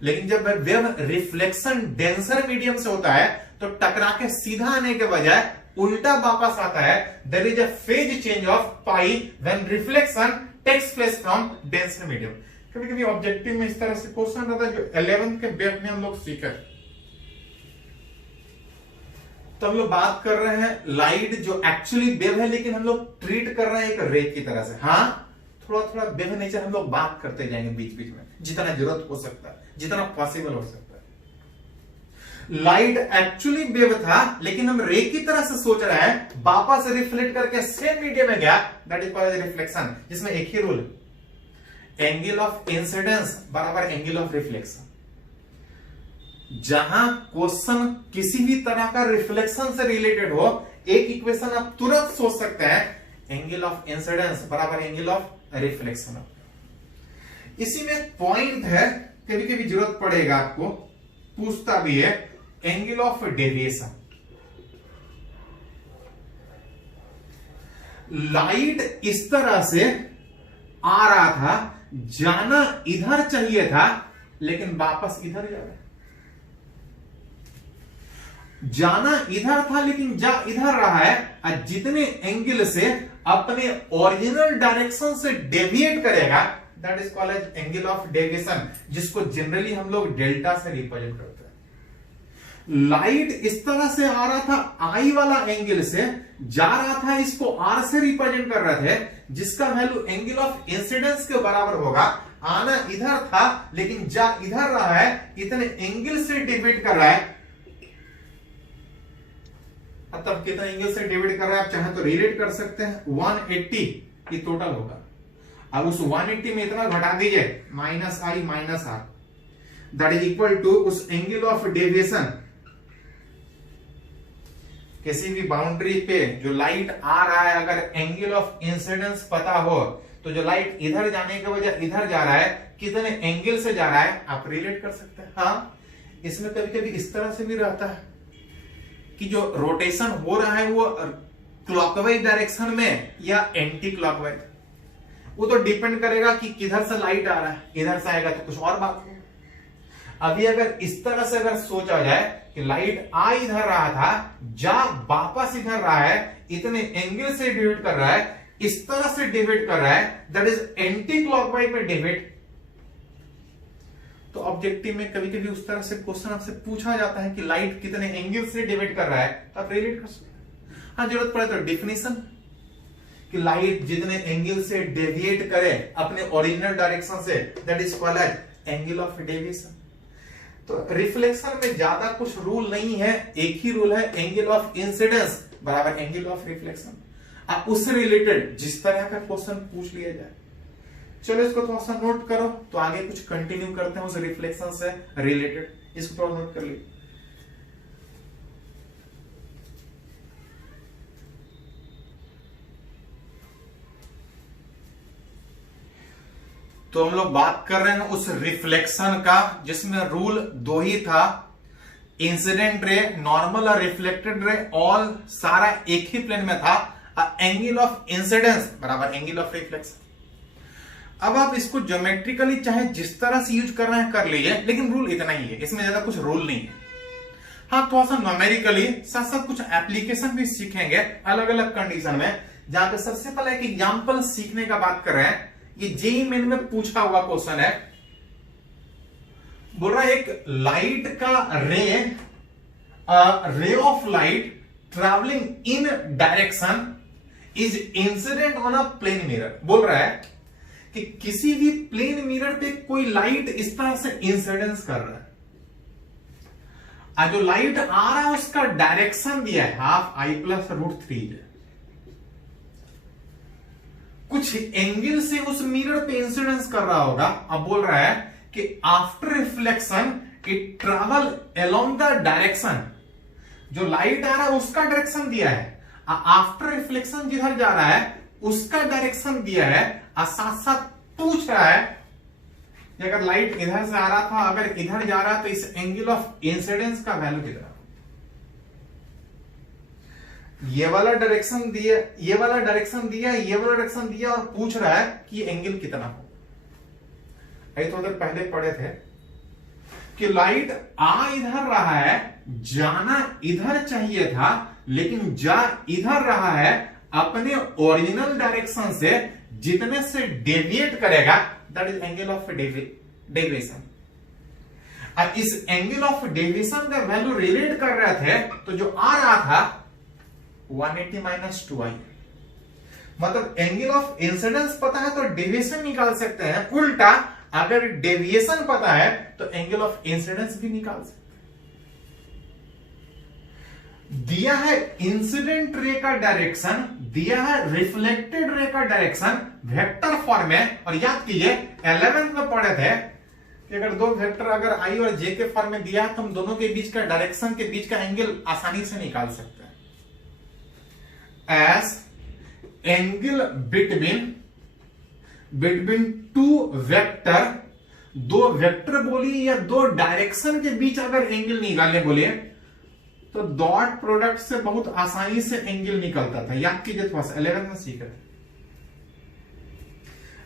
लेकिन जब वेव रिफ्लेक्शन डेंसर मीडियम से होता है तो टकरा के सीधा आने के बजाय उल्टा वापस आता है। There is a phase change of pi when reflection takes place from denser medium. कभी कभी ऑब्जेक्टिव में इस तरह से क्वेश्चन रहता है जो 11th के वेव में हम लोग सीखे। तो हम लोग बात कर रहे हैं लाइट जो एक्चुअली वेव है, लेकिन हम लोग ट्रीट कर रहे हैं एक रे की तरह से। हाँ, थोड़ा थोड़ा वेव नेचर हम लोग बात करते जाएंगे बीच बीच में, जितना जरूरत हो सकता है, जितना पॉसिबल हो सकता है। लाइट एक्चुअली वेव था, लेकिन हम रे की तरह से सोच रहे हैं, वापस रिफ्लेक्ट करके सेम मीडियम में गया, दैट इज कॉल्ड रिफ्लेक्शन, जिसमें एक ही रूल, एंगल ऑफ इंसिडेंस बराबर एंगल ऑफ रिफ्लेक्शन। जहां क्वेश्चन किसी भी तरह का रिफ्लेक्शन से रिलेटेड हो, एक इक्वेशन आप तुरंत सोच सकते हैं, एंगल ऑफ इंसिडेंस बराबर एंगल ऑफ रिफ्लेक्शन। इसी में पॉइंट है, कभी कभी जरूरत पड़ेगा आपको, पूछता भी है, एंगल ऑफ डेविएशन। लाइट इस तरह से आ रहा था, जाना इधर चाहिए था, लेकिन वापस इधर जा रहा है। जाना इधर था लेकिन जा इधर रहा है, और जितने एंगल से अपने ओरिजिनल डायरेक्शन से डेविएट करेगा, that is called as angle of deviation, जिसको जनरली हम लोग डेल्टा से रिप्रेजेंट करते हैं। लाइट इस तरह से आ रहा था, आई वाला एंगल से जा रहा था, इसको आर से रिप्रेजेंट कर रहे थे, जिसका वैल्यू एंगल ऑफ इंसिडेंस के बराबर होगा। आना इधर था लेकिन जा इधर रहा है, इतने एंगल से डिवाइड कर रहा है। तब कितना एंगल से डिवाइड कर रहा है आप चाहे तो रिलेट कर सकते हैं, 180 ये टोटल होगा। अब उस 180 में इतना घटा दीजिए, minus I minus R, that is equal to उस एंगल ऑफ डेविएशन। किसी भी बाउंड्री पे जो लाइट आ रहा है, अगर एंगल ऑफ इंसिडेंस पता हो तो जो लाइट इधर जाने के बजाय इधर जा रहा है, कितने एंगल से जा रहा है आप रिलेट कर सकते हैं। हाँ, इसमें कभी कभी इस तरह से भी रहता है कि जो रोटेशन हो रहा है वो क्लॉकवाइज डायरेक्शन में या एंटी क्लॉकवाइज, वो तो डिपेंड करेगा कि किधर से लाइट आ रहा है। इधर से आएगा तो कुछ और बात हो। अभी अगर इस तरह से अगर सोचा जाए कि लाइट आ इधर रहा था, जा वापस इधर रहा है, इतने एंगल से डिवाइड कर रहा है, इस तरह से डिवाइड कर रहा है, दैट इज एंटी क्लॉकवाइज में डिवाइड। तो ऑब्जेक्टिव में कभी कभी उस तरह से क्वेश्चन आपसे पूछा जाता है कि लाइट कितने एंगल से डिवाइड कर रहा है, तो आप रिलेट कर सकते हैं। हाँ, जरूरत पड़े तो डेफिनेशन कि लाइट जितने एंगल से डेविएट करे अपने ओरिजिनल डायरेक्शन से, that is called as angle of deviation. तो रिफ्लेक्शन में ज्यादा कुछ रूल नहीं है, एक ही रूल है, एंगल ऑफ इंसिडेंस बराबर एंगल ऑफ रिफ्लेक्शन। आप उससे रिलेटेड जिस तरह का क्वेश्चन पूछ लिया जाए, चलो इसको थोड़ा सा नोट करो, तो आगे कुछ कंटिन्यू करते हैं उस रिफ्लेक्शन से रिलेटेड। इसको थोड़ा नोट कर लीजिए। तो हम लोग बात कर रहे हैं उस रिफ्लेक्शन का जिसमें रूल 2 ही था, इंसिडेंट रे, नॉर्मल और रिफ्लेक्टेड रे, ऑल सारा एक ही प्लेन में था। एंगल ऑफ इंसिडेंस बराबर एंगल ऑफ रिफ्लेक्शन। अब आप इसको ज्योमेट्रिकली चाहे जिस तरह से यूज कर रहे हैं कर लीजिए, लेकिन रूल इतना ही है, इसमें ज्यादा कुछ रूल नहीं है। हाँ, थोड़ा सा न्यूमेरिकली साथ साथ कुछ एप्लीकेशन भी सीखेंगे अलग अलग कंडीशन में, जहां पे सबसे पहले एक एग्जांपल सीखने का बात कर रहे हैं। ये जेईई मेन में पूछा हुआ क्वेश्चन है। बोल रहा है एक लाइट का ray of light travelling in direction is incident on a plane mirror. बोल रहा है कि किसी भी प्लेन मिरर पे कोई लाइट इस तरह से इंसिडेंस कर रहा है, जो लाइट आ रहा है उसका डायरेक्शन दिया है हाफ आई प्लस रूट 3 है, कुछ एंगल से उस मिरर पे इंसिडेंस कर रहा होगा। अब बोल रहा है कि after reflection it travel along the direction, जो लाइट आ रहा है उसका डायरेक्शन दिया है, आफ्टर रिफ्लेक्शन जिधर जा रहा है उसका डायरेक्शन दिया है, और साथ साथ पूछ रहा है कि अगर लाइट इधर से आ रहा था अगर इधर जा रहा है तो इस एंगल ऑफ इंसिडेंस का वैल्यू कितना। ये वाला डायरेक्शन दिया, ये वाला डायरेक्शन दिया, ये वाला डायरेक्शन दिया, और पूछ रहा है कि एंगल कितना हो। अभी थोड़ी देर पहले पढ़े थे कि लाइट आ इधर रहा है, जाना इधर चाहिए था, लेकिन जा इधर रहा है, अपने ओरिजिनल डायरेक्शन से जितने से डेविएट करेगा that is angle of deviation. और इस एंगल ऑफ डेविएशन का वैल्यू रिलेट कर रहे थे, तो जो आ रहा था 180 माइनस 2i, मतलब एंगल ऑफ इंसिडेंस पता है तो डेविएशन निकाल सकते हैं, उल्टा अगर डेविएशन पता है तो एंगल ऑफ इंसिडेंस भी निकाल सकते हैं। दिया है इंसिडेंट रे का डायरेक्शन, दिया है रिफ्लेक्टेड रे का डायरेक्शन वेक्टर फॉर्म में, और याद कीजिए 11th में पढ़े थे कि अगर दो वेक्टर अगर आई और जे के फॉर्म में दिया है तो हम दोनों के बीच का डायरेक्शन के बीच का एंगल आसानी से निकाल सकते हैं। As angle between two vector, दो वेक्टर बोली या दो डायरेक्शन के बीच अगर एंगल निकालने बोले तो डॉट प्रोडक्ट से बहुत आसानी से एंगल निकलता था। याद कीजिए थोड़ा सा 11 में सीखे थे।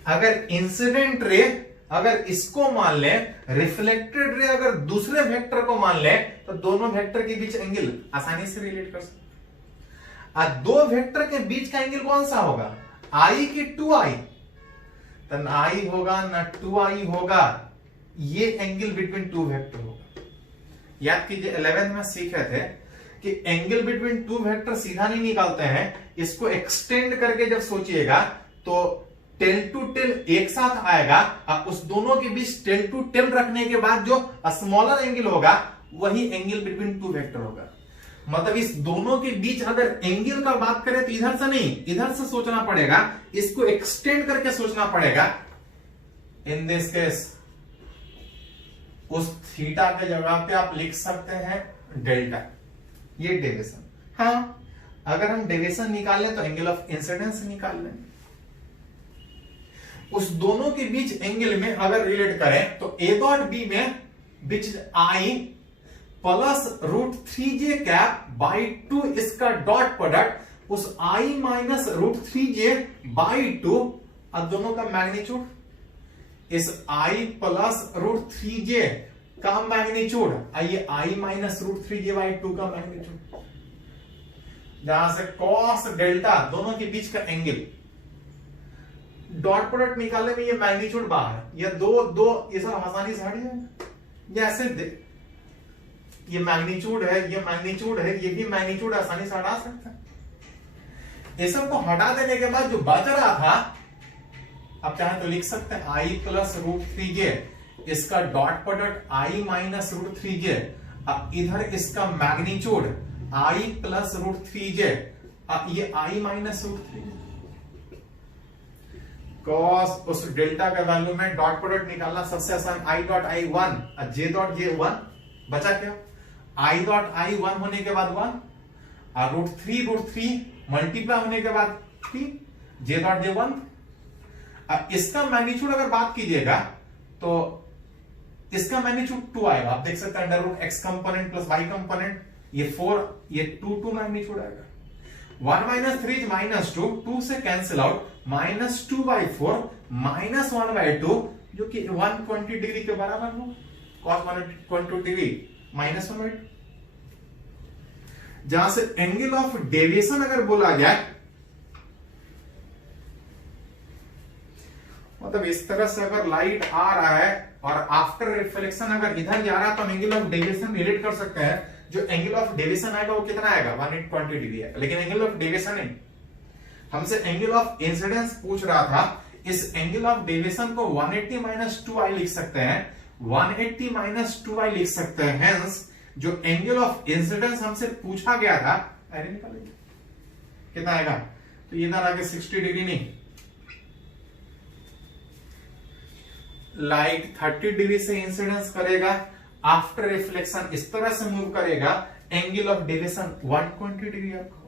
अगर इंसिडेंट रे अगर इसको मान ले, रिफ्लेक्टेड रे अगर दूसरे वेक्टर को मान ले, तो दोनों वेक्टर के बीच एंगल आसानी से रिलेट कर सकते। दो वेक्टर के बीच का एंगल कौन सा होगा, आई की 2i, तो न आई होगा न 2i होगा, ये एंगल बिटवीन टू वेक्टर होगा। याद कीजिए 11 में सीखे थे कि एंगल बिटवीन टू वेक्टर सीधा नहीं निकालते हैं, इसको एक्सटेंड करके जब सोचिएगा तो टेल टू टेल एक साथ आएगा, और उस दोनों के बीच टेल टू टेल रखने के बाद जो स्मॉलर एंगल होगा वही एंगल बिटवीन टू वेक्टर होगा। मतलब इस दोनों के बीच अगर एंगल का बात करें तो इधर से नहीं, इधर से सोचना पड़ेगा, इसको एक्सटेंड करके सोचना पड़ेगा। इन दिस केस उस थीटा के जगह पे आप लिख सकते हैं डेल्टा, ये डेविएशन। हाँ, अगर हम डेविएशन निकाल लें तो एंगल ऑफ इंसिडेंस निकाल लें। उस दोनों के बीच एंगल में अगर रिलेट करें तो ए डॉट बी में which I plus root 3j cap by 2 इसका डॉट प्रोडक्ट उस i minus root 3j by 2, और दोनों का मैग्नीट्यूड, इस i प्लस रूट 3j का मैग्नीट्यूड, आइए i minus root 3j by 2 का मैग्नीट्यूड, जहां से cos डेल्टा दोनों के बीच का एंगल, डॉट प्रोडक्ट निकालने में ये मैग्नीट्यूड बाहर, ये दो ये सब आसानी से हट जाएगा। ये ऐसे ये मैग्नीट्यूड है, ये मैग्नीट्यूड है, ये भी मैग्नीट्यूड आसानी से हटा सकते हैं। ये सब को हटा देने के बाद जो बच रहा था, आप चाहे तो लिख सकते हैं i प्लस रूट 3j, इसका dot product i minus root 3j, इधर इसका magnitude i plus root 3j, ये i minus root 3j। Cos उस डेल्टा का वैल्यू में डॉट प्रोडक्ट निकालना सबसे आसान, i डॉट i 1 और j डॉट j 1, बचा क्या, i डॉट i 1 होने के बाद 1 और रूट 3 मल्टीप्लाई होने के बाद 3, j डॉट j 1। इसका मैग्नीट्यूड अगर बात कीजिएगा तो इसका मैग्नीट्यूड 2 आएगा, आप देख सकते हैं under root x component plus y component, ये 4, ये 2 मैग्नीट्यूड आएगा। 1 माइनस 3 माइनस 2 से कैंसिल आउट, माइनस 2/4 माइनस 1/2, जो कि 120 डिग्री के बराबर हो, cos 120 डिग्री माइनस 1/2। जहां से एंगल ऑफ डेविएशन अगर बोला जाए, मतलब इस तरह से अगर लाइट आ रहा है और आफ्टर रिफ्लेक्शन अगर इधर जा रहा है तो हम एंगल ऑफ डेविएशन रिलेट कर सकते हैं। जो एंगल ऑफ डेविएशन आएगा वो कितना आएगा, 120 डिग्री आएगा। लेकिन एंगल ऑफ डेविएशन नहीं, हमसे एंगल ऑफ इंसिडेंस पूछ रहा था। इस एंगल ऑफ डेविएशन को 180 माइनस 2i लिख सकते हैं, 180 माइनस 2i लिख सकते हैं। हेंस जो एंगल ऑफ इंसिडेंस हमसे पूछा गया था, अरे निकालेंगे कितना आएगा, तो इधर आगे 60 डिग्री नहीं, लाइट 30 डिग्री से इंसिडेंस करेगा, आफ्टर रिफ्लेक्शन इस तरह से मूव करेगा, एंगल ऑफ डेविएशन 120 डिग्री आपको।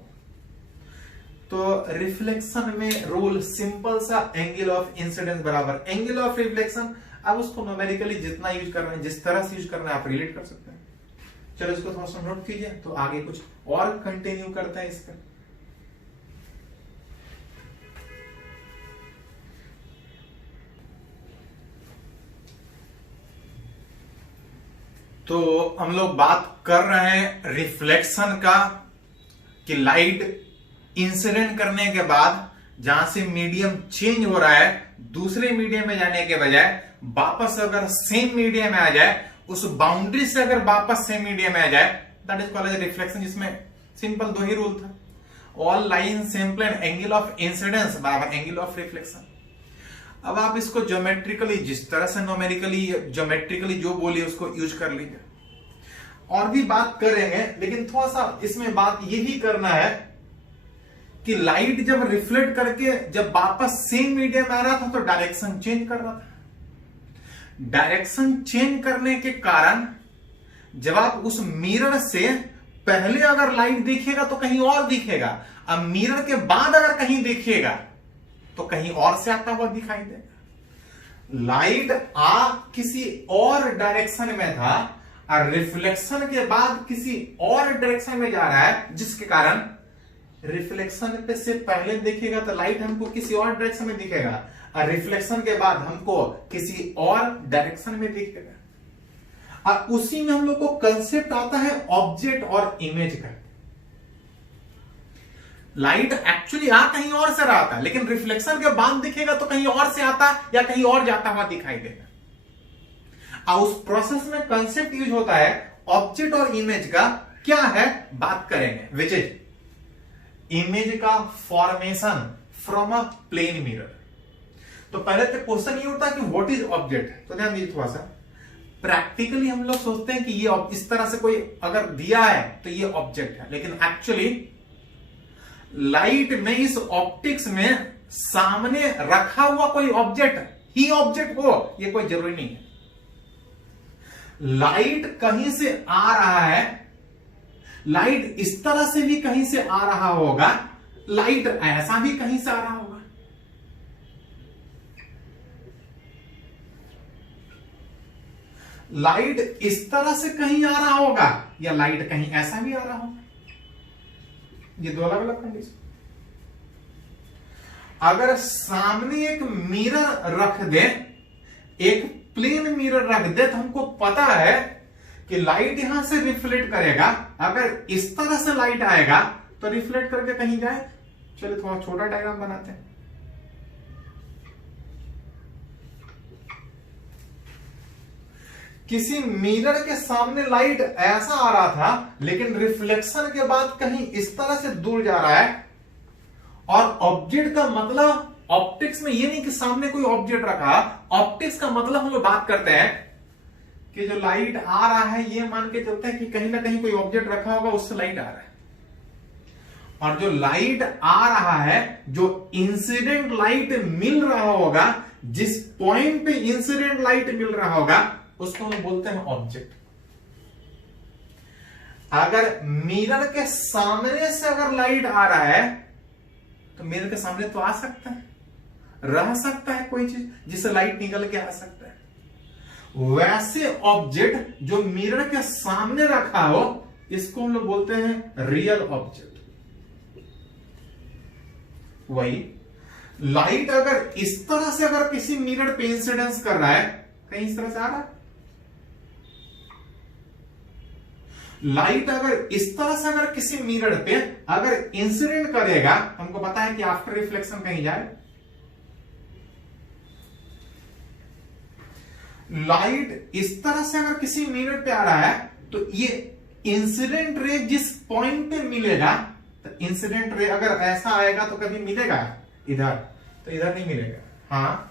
तो रिफ्लेक्शन में रूल सिंपल सा, एंगल ऑफ इंसिडेंस बराबर एंगल ऑफ रिफ्लेक्शन। अब उसको न्यूमेरिकली जितना यूज करना है, जिस तरह से यूज करना है आप रिलेट कर सकते हैं। चलो इसको थोड़ा सा नोट कीजिए, तो आगे कुछ और कंटिन्यू करते हैं इस पर। तो हम लोग बात कर रहे हैं रिफ्लेक्शन का, कि लाइट इंसिडेंट करने के बाद जहां से मीडियम चेंज हो रहा है दूसरे मीडियम में जाने के बजाय वापस अगर सेम मीडियम में आ जाए, उस बाउंड्री से अगर वापस सेम मीडियम में आ जाए, that is called as reflection. जिसमें सिंपल दो ही रूल था, all line same plane, angle of incidence बराबर एंगल ऑफ रिफ्लेक्शन। अब आप इसको ज्योमेट्रिकली जिस तरह से न्यूमेरिकली ज्योमेट्रिकली जो बोली उसको यूज कर लीजिए। और भी बात करेंगे, लेकिन थोड़ा सा इसमें बात ये भी करना है कि लाइट जब रिफ्लेक्ट करके जब वापस सेम मीडियम आ रहा था तो डायरेक्शन चेंज कर रहा था। डायरेक्शन चेंज करने के कारण जब आप उस मिरर से पहले अगर लाइट दिखेगा तो कहीं और दिखेगा, अब मिरर के बाद अगर कहीं देखिएगा तो कहीं और से आता हुआ दिखाई देगा। लाइट आ किसी और डायरेक्शन में था और रिफ्लेक्शन के बाद किसी और डायरेक्शन में जा रहा है, जिसके कारण रिफ्लेक्शन पे से पहले देखिएगा तो लाइट हमको किसी और डायरेक्शन में दिखेगा और रिफ्लेक्शन के बाद हमको किसी और डायरेक्शन में दिखेगा। और उसी में हम लोग को कंसेप्ट आता है ऑब्जेक्ट और इमेज का। लाइट एक्चुअली आ कहीं और से रहा था, लेकिन रिफ्लेक्शन के बाद दिखेगा तो कहीं और से आता या कहीं और जाता हुआ दिखाई देगा। और उस प्रोसेस में कंसेप्ट यूज होता है ऑब्जेक्ट और इमेज का। क्या है बात करेंगे, विच इज इमेज का formation from a plane mirror. तो पहले तो क्वेश्चन ये होता है कि व्हाट इज ऑब्जेक्ट। तो ध्यान दीजिए थोड़ा सा, प्रैक्टिकली हम लोग सोचते हैं कि ये इस तरह से कोई अगर दिया है तो ये ऑब्जेक्ट है, लेकिन एक्चुअली लाइट में इस ऑप्टिक्स में सामने रखा हुआ कोई ऑब्जेक्ट ही ऑब्जेक्ट हो ये कोई जरूरी नहीं है। लाइट कहीं से आ रहा है, लाइट इस तरह से भी कहीं से आ रहा होगा, लाइट ऐसा भी कहीं से आ रहा होगा। लाइट इस तरह से कहीं आ रहा होगा या लाइट कहीं ऐसा भी आ रहा होगा। ये दो अलग अलग कंडीशन। अगर सामने एक मिरर रख दे, एक प्लेन मिरर रख दे, तो हमको पता है कि लाइट यहां से रिफ्लेक्ट करेगा। अगर इस तरह से लाइट आएगा तो रिफ्लेक्ट करके कहीं जाए। चलिए थोड़ा छोटा डायग्राम बनाते हैं। किसी मिरर के सामने लाइट ऐसा आ रहा था, लेकिन रिफ्लेक्शन के बाद कहीं इस तरह से दूर जा रहा है। और ऑब्जेक्ट का मतलब ऑप्टिक्स में ये नहीं कि सामने कोई ऑब्जेक्ट रखा, ऑप्टिक्स का मतलब हम लोग बात करते हैं कि जो लाइट आ रहा है ये मान के चलते हैं कि कहीं ना कहीं कोई ऑब्जेक्ट रखा होगा, उससे लाइट आ रहा है। और जो लाइट आ रहा है, जो इंसिडेंट लाइट मिल रहा होगा, जिस पॉइंट पे इंसिडेंट लाइट मिल रहा होगा, उसको हम बोलते हैं ऑब्जेक्ट। अगर मिरर के सामने से अगर लाइट आ रहा है तो मिरर के सामने तो आ सकता है, रह सकता है कोई चीज जिससे लाइट निकल के आ सकता है। वैसे ऑब्जेक्ट जो मिरर के सामने रखा हो, इसको हम लोग बोलते हैं रियल ऑब्जेक्ट। वही लाइट अगर इस तरह से अगर किसी मिरर पे इंसिडेंस कर रहा है, कहीं इस तरह से आ रहा है, लाइट अगर इस तरह से अगर किसी मिरर पे अगर इंसिडेंट करेगा, हमको पता है कि आफ्टर रिफ्लेक्शन कहीं जाए, लाइट इस तरह से अगर किसी मिरर पे आ रहा है तो ये इंसिडेंट रे जिस पॉइंट पे मिलेगा, तो इंसिडेंट रे अगर ऐसा आएगा तो कभी मिलेगा इधर, तो इधर नहीं मिलेगा। हाँ,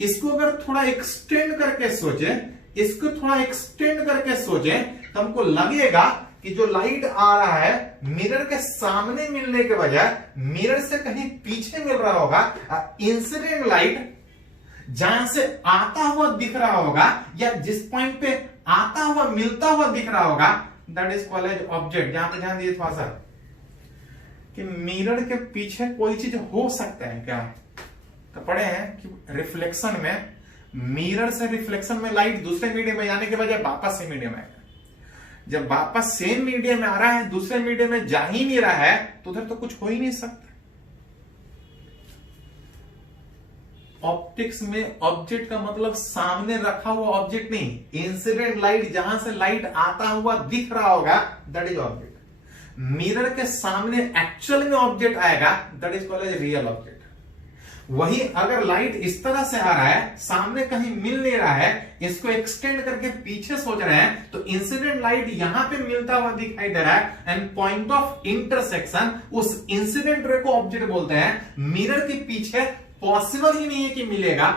इसको अगर थोड़ा एक्सटेंड करके सोचे, इसको थोड़ा एक्सटेंड करके सोचे तो हमको लगेगा कि जो लाइट आ रहा है मिरर के सामने मिलने के बजाय मिरर से कहीं पीछे मिल रहा होगा। इंसिडेंट लाइट जहां से आता हुआ दिख रहा होगा या जिस पॉइंट पे आता हुआ मिलता हुआ दिख रहा होगा, that is called as object. यहां पे ध्यान दीजिए थोड़ा सा कि मिरर के पीछे कोई चीज हो सकता है क्या, तो पढ़े हैं कि रिफ्लेक्शन में, मिरर से रिफ्लेक्शन में लाइट दूसरे मीडियम में जाने के बजाय वापस से मीडियम आएगा। जब वापस सेम मीडियम में आ रहा है, दूसरे मीडियम में जा ही नहीं रहा है, तो उधर तो कुछ हो ही नहीं सकता। ऑप्टिक्स में ऑब्जेक्ट का मतलब सामने रखा हुआ ऑब्जेक्ट नहीं, इंसिडेंट लाइट जहां से लाइट आता हुआ दिख रहा होगा, दैट इज ऑब्जेक्ट। मिरर के सामने एक्चुअल में ऑब्जेक्ट आएगा, that is called as real object. वही अगर लाइट इस तरह से आ रहा है, सामने कहीं मिल नहीं रहा है, इसको एक्सटेंड करके पीछे सोच रहे हैं, तो इंसिडेंट लाइट यहां पे मिलता हुआ दिखाई दे रहा है, एंड पॉइंट ऑफ इंटरसेक्शन उस इंसिडेंट रे को ऑब्जेक्ट बोलते हैं। मिरर के पीछे पॉसिबल ही नहीं है कि मिलेगा,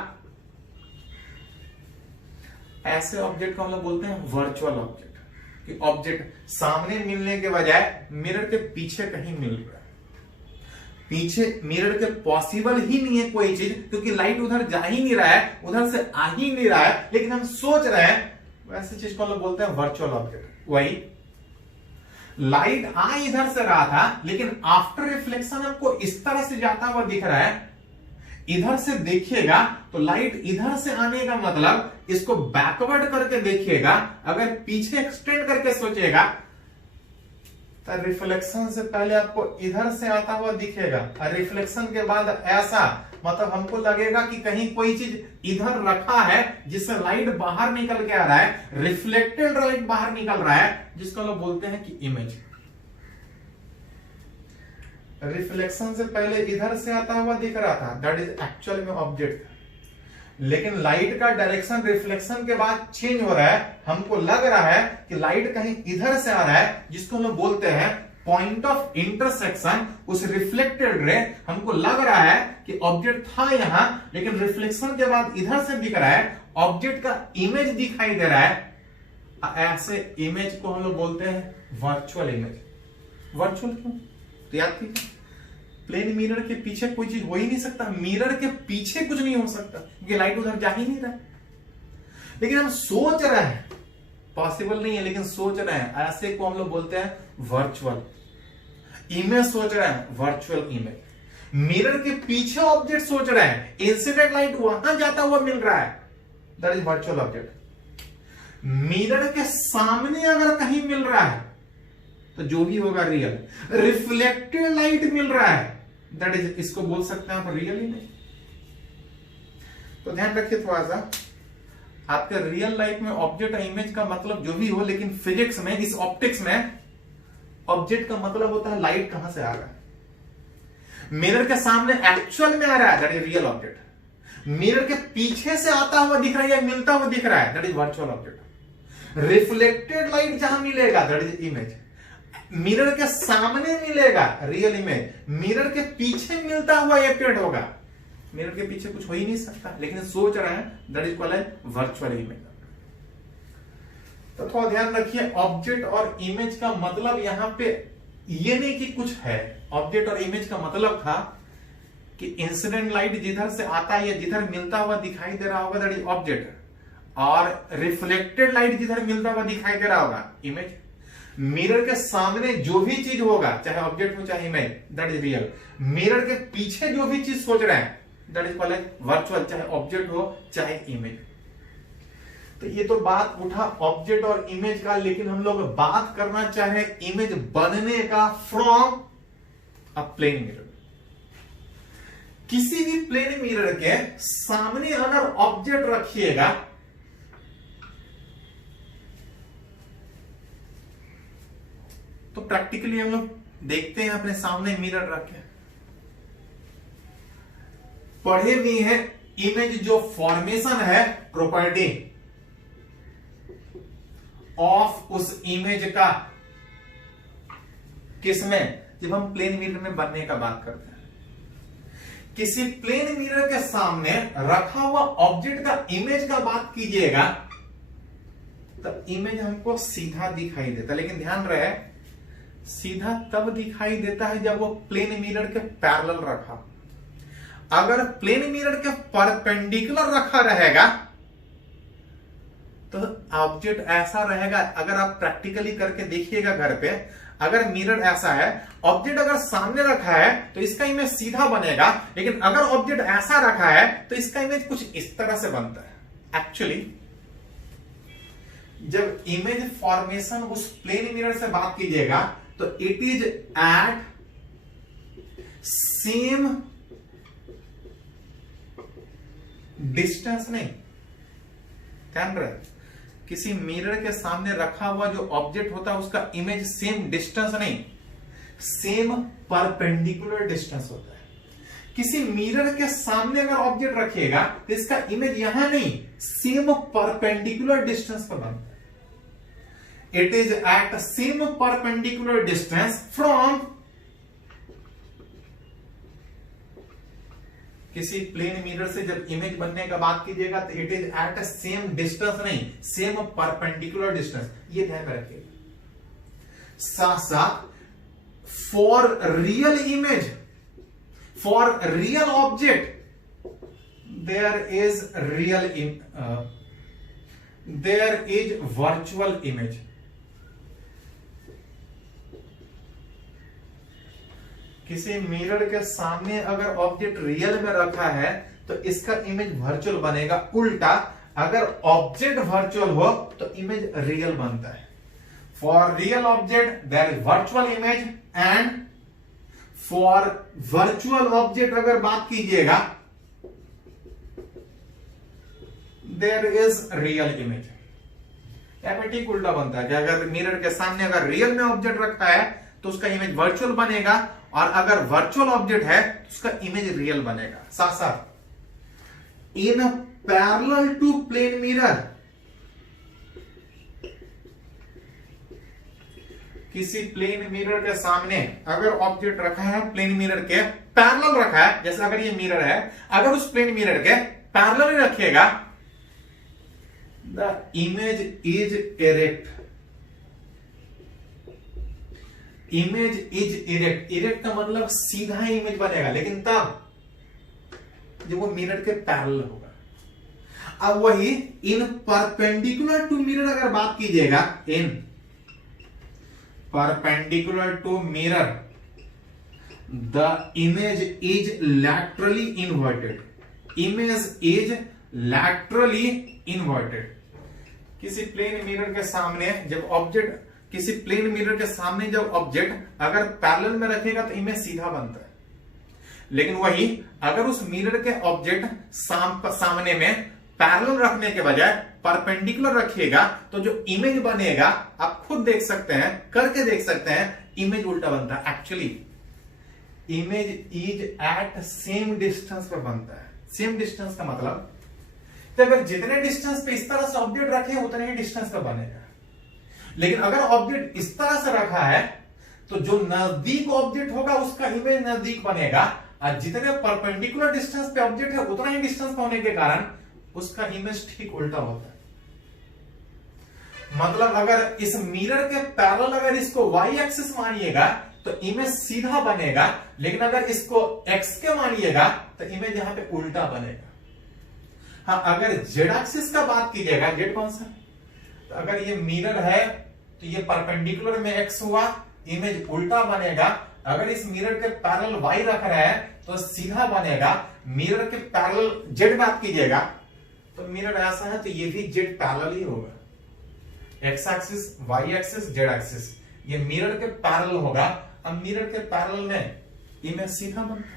ऐसे ऑब्जेक्ट को हम लोग बोलते हैं वर्चुअल ऑब्जेक्ट, कि ऑब्जेक्ट सामने मिलने के बजाय मिरर के पीछे कहीं मिल रहा है। पीछे मिरर के पॉसिबल ही नहीं है कोई चीज, क्योंकि लाइट उधर जा ही नहीं रहा है, उधर से आ ही नहीं रहा है, लेकिन हम सोच रहे हैं, वैसे चीज को हम लोग बोलते हैं वर्चुअल ऑब्जेक्ट। वही लाइट आ इधर से रहा था, लेकिन आफ्टर रिफ्लेक्शन हमको इस तरह से जाता हुआ दिख रहा है। इधर से देखिएगा तो लाइट इधर से आने का मतलब, इसको बैकवर्ड करके देखिएगा, अगर पीछे एक्सटेंड करके सोचेगा तो रिफ्लेक्शन से पहले आपको इधर से आता हुआ दिखेगा, और रिफ्लेक्शन के बाद ऐसा, मतलब हमको लगेगा कि कहीं कोई चीज इधर रखा है जिससे लाइट बाहर निकल के आ रहा है, रिफ्लेक्टेड लाइट बाहर निकल रहा है, जिसको लोग बोलते हैं कि इमेज। रिफ्लेक्शन से पहले इधर से आता हुआ दिख रहा था, दैट इज एक्चुअल में ऑब्जेक्ट, लेकिन लाइट का डायरेक्शन रिफ्लेक्शन के बाद चेंज हो रहा है, हमको लग रहा है कि लाइट कहीं इधर से आ रहा है, जिसको हम लोग बोलते हैं पॉइंट ऑफ इंटरसेक्शन। उस रिफ्लेक्टेड रे हमको लग रहा है कि ऑब्जेक्ट था यहां, लेकिन रिफ्लेक्शन के बाद इधर से दिख रहा है, ऑब्जेक्ट का इमेज दिखाई दे रहा है। ऐसे इमेज को हम लोग बोलते हैं वर्चुअल इमेज। वर्चुअल क्यों, तो याद कीजिए, प्लेन मिरर के पीछे कोई चीज हो ही नहीं सकता, मिरर के पीछे कुछ नहीं हो सकता, क्योंकि लाइट उधर जा ही नहीं रहा। लेकिन हम सोच रहे हैं, पॉसिबल नहीं है लेकिन सोच रहे हैं, ऐसे को हम लोग बोलते हैं वर्चुअल इमेज। सोच रहे हैं वर्चुअल इमेज। मिरर के पीछे ऑब्जेक्ट सोच रहे हैं, इंसिडेंट लाइट वहां जाता हुआ मिल रहा है, that is virtual object. Mirror के सामने अगर कहीं मिल रहा है तो जो भी होगा रियल। रिफ्लेक्टेड लाइट मिल रहा है, दैट इज, इसको बोल सकते हैं आप रियल इमेज। तो ध्यान रखिए थोड़ा सा, आपके रियल लाइफ में ऑब्जेक्ट और इमेज का मतलब जो भी हो, लेकिन फिजिक्स में, इस ऑप्टिक्स में ऑब्जेक्ट का मतलब होता है लाइट कहां से आ रहा है। मिरर के सामने एक्चुअल में आ रहा है, that is real object. Mirror के पीछे से आता हुआ दिख रहा है या मिलता हुआ दिख रहा है, that is virtual object. Reflected light जहां मिलेगा, दैट इज इमेज। मिरर के सामने मिलेगा, रियल इमेज। मिरर के पीछे मिलता हुआ एपियर्ड होगा, मिरर के पीछे कुछ हो ही नहीं सकता, लेकिन सोच रहे हैं, that is called virtual image. तो थोड़ा ध्यान रखिए, ऑब्जेक्ट और इमेज का मतलब यहां पे ये नहीं कि कुछ है। ऑब्जेक्ट और इमेज का मतलब था कि इंसिडेंट लाइट जिधर से आता है या जिधर मिलता हुआ दिखाई दे रहा होगा, दैट इज ऑब्जेक्ट, और रिफ्लेक्टेड लाइट जिधर मिलता हुआ दिखाई दे रहा होगा, इमेज। मिरर के सामने जो भी चीज होगा, चाहे ऑब्जेक्ट हो चाहे image, that is real. Mirror के पीछे जो भी चीज सोच रहे हैं, दैट इज कॉल्ड वर्चुअल, चाहे ऑब्जेक्ट हो चाहे इमेज। तो ये तो बात उठा ऑब्जेक्ट और इमेज का, लेकिन हम लोग बात करना चाहे इमेज बनने का फ्रॉम अ प्लेन मिरर। किसी भी प्लेन मिरर के सामने अगर ऑब्जेक्ट रखिएगा, तो प्रैक्टिकली हम लोग देखते हैं अपने सामने मिरर रखे, पढ़े भी है इमेज जो फॉर्मेशन है प्रॉपर्टी, ऑफ उस इमेज का, किसमें, जब हम प्लेन मिरर में बनने का बात करते हैं। किसी प्लेन मिरर के सामने रखा हुआ ऑब्जेक्ट का इमेज का बात कीजिएगा तो इमेज हमको सीधा दिखाई देता, लेकिन ध्यान रहे सीधा तब दिखाई देता है जब वो प्लेन मिरर के पैरेलल रखा। अगर प्लेन मिरर के परपेंडिकुलर रखा रहेगा तो ऑब्जेक्ट ऐसा रहेगा। अगर आप प्रैक्टिकली करके देखिएगा घर पे, अगर मिरर ऐसा है, ऑब्जेक्ट अगर सामने रखा है तो इसका इमेज सीधा बनेगा, लेकिन अगर ऑब्जेक्ट ऐसा रखा है तो इसका इमेज कुछ इस तरह से बनता है। एक्चुअली जब इमेज फॉर्मेशन उस प्लेन मिरर से बात कीजिएगा तो it is at same distance, नहीं ध्यान रहे, किसी मिरर के सामने रखा हुआ जो ऑब्जेक्ट होता है उसका इमेज सेम डिस्टेंस नहीं, सेम परपेंडिकुलर डिस्टेंस होता है। किसी मिरर के सामने अगर ऑब्जेक्ट रखिएगा तो इसका इमेज यहां नहीं, सेम परपेंडिकुलर डिस्टेंस पर बनता है। It is at same perpendicular distance from, किसी प्लेन मिरर से जब इमेज बनने का बात कीजिएगा तो it is at same distance नहीं, सेम परपेंडिकुलर डिस्टेंस, ये ध्यान रखिएगा। साथ साथ for real image, for real object there is virtual image. किसी मिरर के सामने अगर ऑब्जेक्ट रियल में रखा है तो इसका इमेज वर्चुअल बनेगा। उल्टा अगर ऑब्जेक्ट वर्चुअल हो तो इमेज रियल बनता है। For real object there is virtual image, and for virtual object अगर बात कीजिएगा देयर इज रियल इमेज। यहां पे ठीक उल्टा बनता है कि अगर मिरर के सामने अगर रियल में ऑब्जेक्ट रखा है तो उसका इमेज वर्चुअल बनेगा, और अगर वर्चुअल ऑब्जेक्ट है तो उसका इमेज रियल बनेगा। साथ साथ in parallel to plane mirror, किसी प्लेन मिरर के सामने अगर ऑब्जेक्ट रखा है, प्लेन मिरर के पैरेलल रखा है, जैसे अगर ये मिरर है, अगर उस प्लेन मिरर के पैरेलल ही रखिएगा, the image is erect. Image is erect, erect का मतलब सीधा ही इमेज बनेगा, लेकिन तब जब वो मिरर के पैरेलल होगा। अब वही इन परपेंडिकुलर टू मिरर अगर बात कीजिएगा, in perpendicular to mirror the image is laterally inverted. Image is laterally inverted. किसी प्लेन मिरर के सामने जब ऑब्जेक्ट, किसी प्लेन मिरर के सामने जब ऑब्जेक्ट अगर पैरेलल में रखेगा तो इमेज सीधा बनता है, लेकिन वही अगर उस मिरर के ऑब्जेक्ट सामने में पैरेलल रखने के बजाय परपेंडिकुलर रखिएगा तो जो इमेज बनेगा आप खुद देख सकते हैं, करके देख सकते हैं, इमेज उल्टा बनता है। Actually image is at same distance पर बनता है। सेम डिस्टेंस का मतलब तो अगर जितने डिस्टेंस पे इस तरह से ऑब्जेक्ट रखे उतने ही डिस्टेंस पर बनेगा, लेकिन अगर ऑब्जेक्ट इस तरह से रखा है तो जो नजदीक ऑब्जेक्ट होगा उसका इमेज नजदीक बनेगा, और जितने परपेंडिकुलर डिस्टेंस पे ऑब्जेक्ट है उतना ही डिस्टेंस पे होने के कारण उसका इमेज ठीक उल्टा होता है। मतलब अगर इस मिरर के पैरेलल अगर इसको वाई एक्सिस मानिएगा तो इमेज सीधा बनेगा, लेकिन अगर इसको एक्स के मानिएगा तो इमेज यहां पे उल्टा बनेगा। हाँ, अगर जेड एक्सिस का बात कीजिएगा, जेड कौन सा, तो अगर ये मिरर है तो ये परपेंडिकुलर में एक्स हुआ, इमेज उल्टा बनेगा। अगर इस मिरर के पैरेलल वाई रख रहे हैं तो सीधा बनेगा। मिरर के पैरेलल जेड बात कीजिएगा तो मिरर ऐसा है तो ये भी जेड पैरेलल ही होगा। X axis, Y axis, Z axis, ये मिरर के पैरेलल होगा। अब मिरर के पैरेलल में इमेज सीधा बनता है,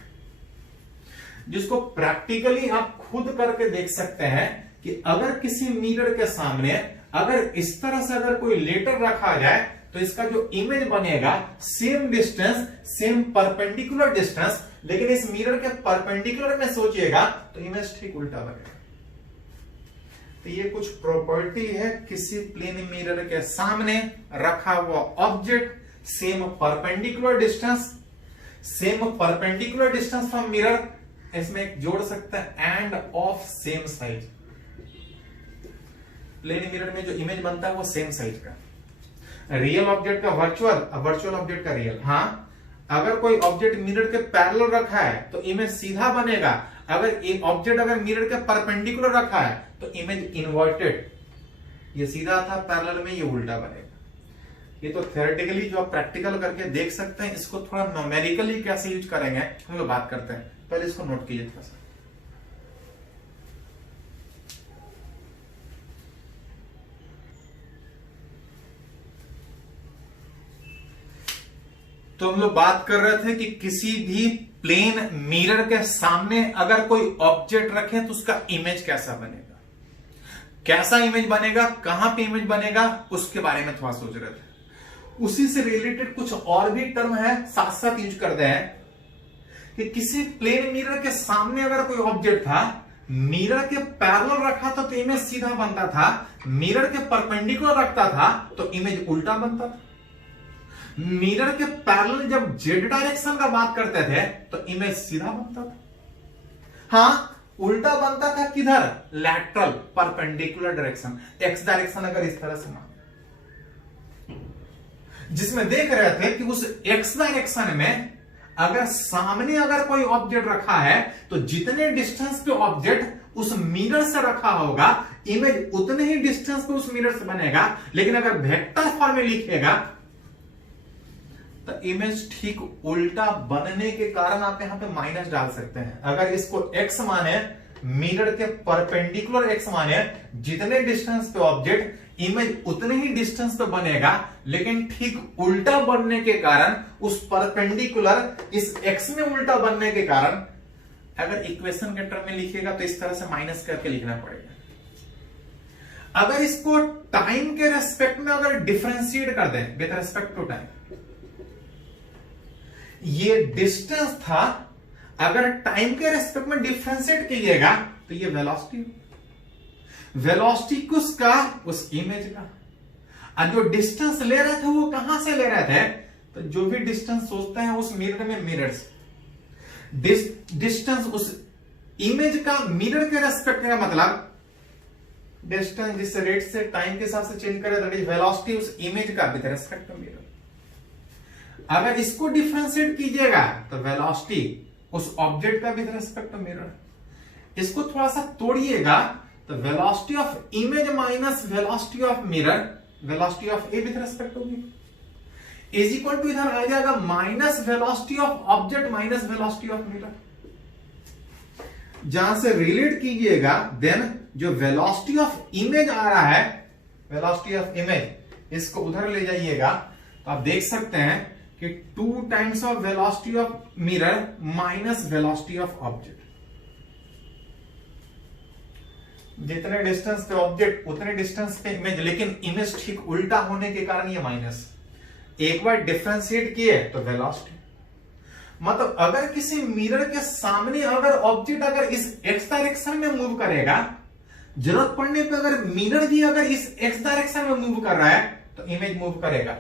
जिसको प्रैक्टिकली आप खुद करके देख सकते हैं कि अगर किसी मिरर के सामने अगर इस तरह से अगर कोई लेटर रखा जाए तो इसका जो इमेज बनेगा same distance, same perpendicular distance, लेकिन इस मिरर के परपेंडिकुलर में सोचिएगा तो इमेज ठीक उल्टा बनेगा। तो ये कुछ प्रॉपर्टी है किसी प्लेन मिरर के सामने रखा हुआ object, same perpendicular distance from mirror, इसमें एक जोड़ सकते हैं and of same size. Plane mirror में जो इमेज बनता है वो सेम साइज का, रियल ऑब्जेक्ट का वर्चुअल, वर्चुअल ऑब्जेक्ट का रियल। हाँ, अगर कोई ऑब्जेक्ट मिरर के पैरेलल रखा है तो इमेज सीधा बनेगा, अगर एक ऑब्जेक्ट अगर मिरर के परपेंडिकुलर रखा है तो इमेज इन्वर्टेड, ये सीधा था पैरेलल में, ये उल्टा बनेगा। ये तो थ्योरेटिकली जो आप प्रैक्टिकल करके देख सकते हैं, इसको थोड़ा न्यूमेरिकली कैसे यूज करेंगे हम लोग बात करते हैं, पहले इसको नोट कीजिए थोड़ा सा। तो हम लोग बात कर रहे थे कि किसी भी प्लेन मिरर के सामने अगर कोई ऑब्जेक्ट रखे तो उसका इमेज कैसा बनेगा, कैसा इमेज बनेगा, कहां पे इमेज बनेगा, उसके बारे में थोड़ा सोच रहे थे। उसी से रिलेटेड कुछ और भी टर्म है, साथ साथ यूज करते हैं कि किसी प्लेन मिरर के सामने अगर कोई ऑब्जेक्ट था, मिरर के पैरेलल रखा था तो इमेज सीधा बनता था, मिरर के परपेंडिकुलर रखता था तो इमेज उल्टा बनता था। मिरर के पैरेलल जब जेड डायरेक्शन का बात करते थे तो इमेज सीधा बनता था। हाँ, उल्टा बनता था किधर, lateral perpendicular direction, x direction अगर इस तरह से मान, जिसमें देख रहे थे कि उस एक्स डायरेक्शन में अगर सामने अगर कोई ऑब्जेक्ट रखा है तो जितने डिस्टेंस पे ऑब्जेक्ट उस मिरर से रखा होगा, इमेज उतने ही डिस्टेंस पे उस मिरर से बनेगा। लेकिन अगर वेक्टर फॉर्म में लिखेगा तो इमेज ठीक उल्टा बनने के कारण आप यहां पे माइनस डाल सकते हैं। अगर इसको x माने, मिरर के परपेंडिकुलर x माने, जितने डिस्टेंस पे ऑब्जेक्ट, इमेज उतने ही डिस्टेंस पे बनेगा, लेकिन ठीक उल्टा बनने के कारण, उस परपेंडिकुलर इस x में उल्टा बनने के कारण, अगर इक्वेशन के टर्म में लिखिएगा तो इस तरह से माइनस करके लिखना पड़ेगा। अगर इसको टाइम के रेस्पेक्ट में अगर डिफरेंशिएट कर दें विद रेस्पेक्ट टू टाइम, ये डिस्टेंस था, अगर टाइम के रेस्पेक्ट में डिफरेंशिएट कीजिएगा तो ये वेलोसिटी किसका, उस इमेज का। और जो डिस्टेंस ले रहे थे वो कहां से ले रहे थे, तो जो भी डिस्टेंस सोचते हैं उस मिरर में, मिरर से डिस्टेंस उस इमेज का मिरर के रेस्पेक्ट का मतलब डिस्टेंस जिस रेट से टाइम के हिसाब से चेंज करे, दैट इज वेलोसिटी उस इमेज का विद रेस्पेक्ट टू मिरर। अगर इसको डिफरेंशिएट कीजिएगा तो वेलोसिटी उस ऑब्जेक्ट का विद रिस्पेक्ट टू मिरर। इसको थोड़ा सा तोड़िएगा तो velocity of image minus velocity of mirror, velocity of A with respect to mirror is equal to, इधर आ जाएगा minus velocity of object minus velocity of mirror. जहां से रिलेट कीजिएगा देन जो वेलोसिटी ऑफ इमेज आ रहा है, वेलोसिटी ऑफ इमेज, इसको उधर ले जाइएगा तो आप देख सकते हैं कि 2 times of velocity of mirror minus velocity of object. जितने डिस्टेंस पे ऑब्जेक्ट उतने डिस्टेंस पे इमेज, लेकिन इमेज ठीक उल्टा होने के कारण ये माइनस। एक बार डिफरेंशिएट किए तो वेलोसिटी, मतलब अगर किसी मिरर के सामने अगर ऑब्जेक्ट अगर इस एक्स डायरेक्शन में मूव करेगा, जरूरत पड़ने पे अगर मिरर भी अगर इस एक्स डायरेक्शन में मूव कर रहा है तो इमेज मूव करेगा।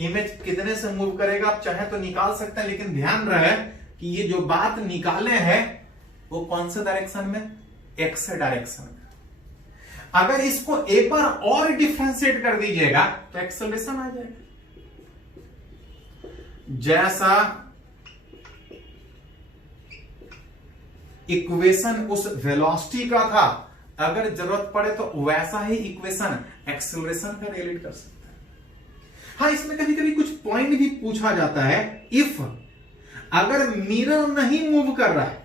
इमेज कितने से मूव करेगा आप चाहे तो निकाल सकते हैं, लेकिन ध्यान रहे कि ये जो बात निकाले हैं वो कौन से डायरेक्शन में, एक्स डायरेक्शन में। अगर इसको एक बार और डिफरेंशिएट कर दीजिएगा तो एक्सेलरेशन आ जाएगा। जैसा इक्वेशन उस वेलोसिटी का था, अगर जरूरत पड़े तो वैसा ही इक्वेशन एक्सेलरेशन का रिलेट कर सकते हैं। हाँ, इसमें कभी कभी कुछ पॉइंट भी पूछा जाता है। इफ अगर मिरर नहीं मूव कर रहा है,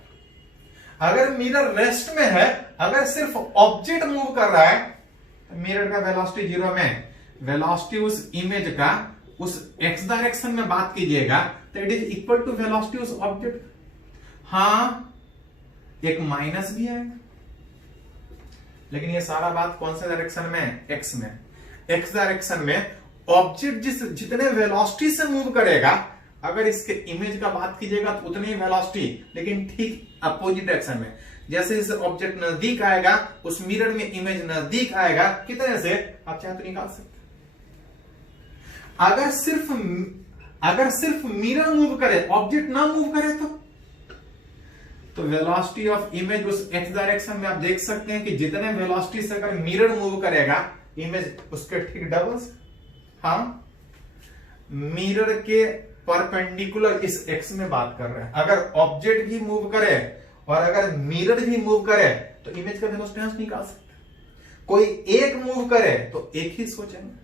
अगर मिरर रेस्ट में है, अगर सिर्फ ऑब्जेक्ट मूव कर रहा है तो मिरर का वेलोसिटी 0 में, वेलोसिटी उस इमेज का उस एक्स डायरेक्शन में बात कीजिएगा तो it is equal to velocity उस ऑब्जेक्ट। हाँ, एक माइनस भी है, लेकिन ये सारा बात कौन से डायरेक्शन में, एक्स में। एक्स डायरेक्शन में ऑब्जेक्ट जितने वेलोसिटी से मूव करेगा अगर इसके इमेज का बात कीजिएगा तो उतनी वेलोसिटी, लेकिन ठीक अपोजिट डायरेक्शन में। जैसे इस ऑब्जेक्ट नजदीक आएगा, उस मिरर में इमेज नजदीक आएगा, कितने से आप चाहे तो निकाल सकते। अगर सिर्फ मिरर मूव करे, ऑब्जेक्ट ना मूव करे तो वेलोसिटी ऑफ इमेज उस एक्स डायरेक्शन में आप देख सकते हैं कि जितने वेलोसिटी से अगर मिरर मूव करेगा, इमेज उसके ठीक डबल। हाँ, मिरर के परपेंडिकुलर इस एक्स में बात कर रहे हैं। अगर ऑब्जेक्ट भी मूव करे और अगर मिरर भी मूव करे तो इमेज का वेलोसिटी निकाल सकते हैं। कोई एक मूव करे तो एक ही सोचेंगे।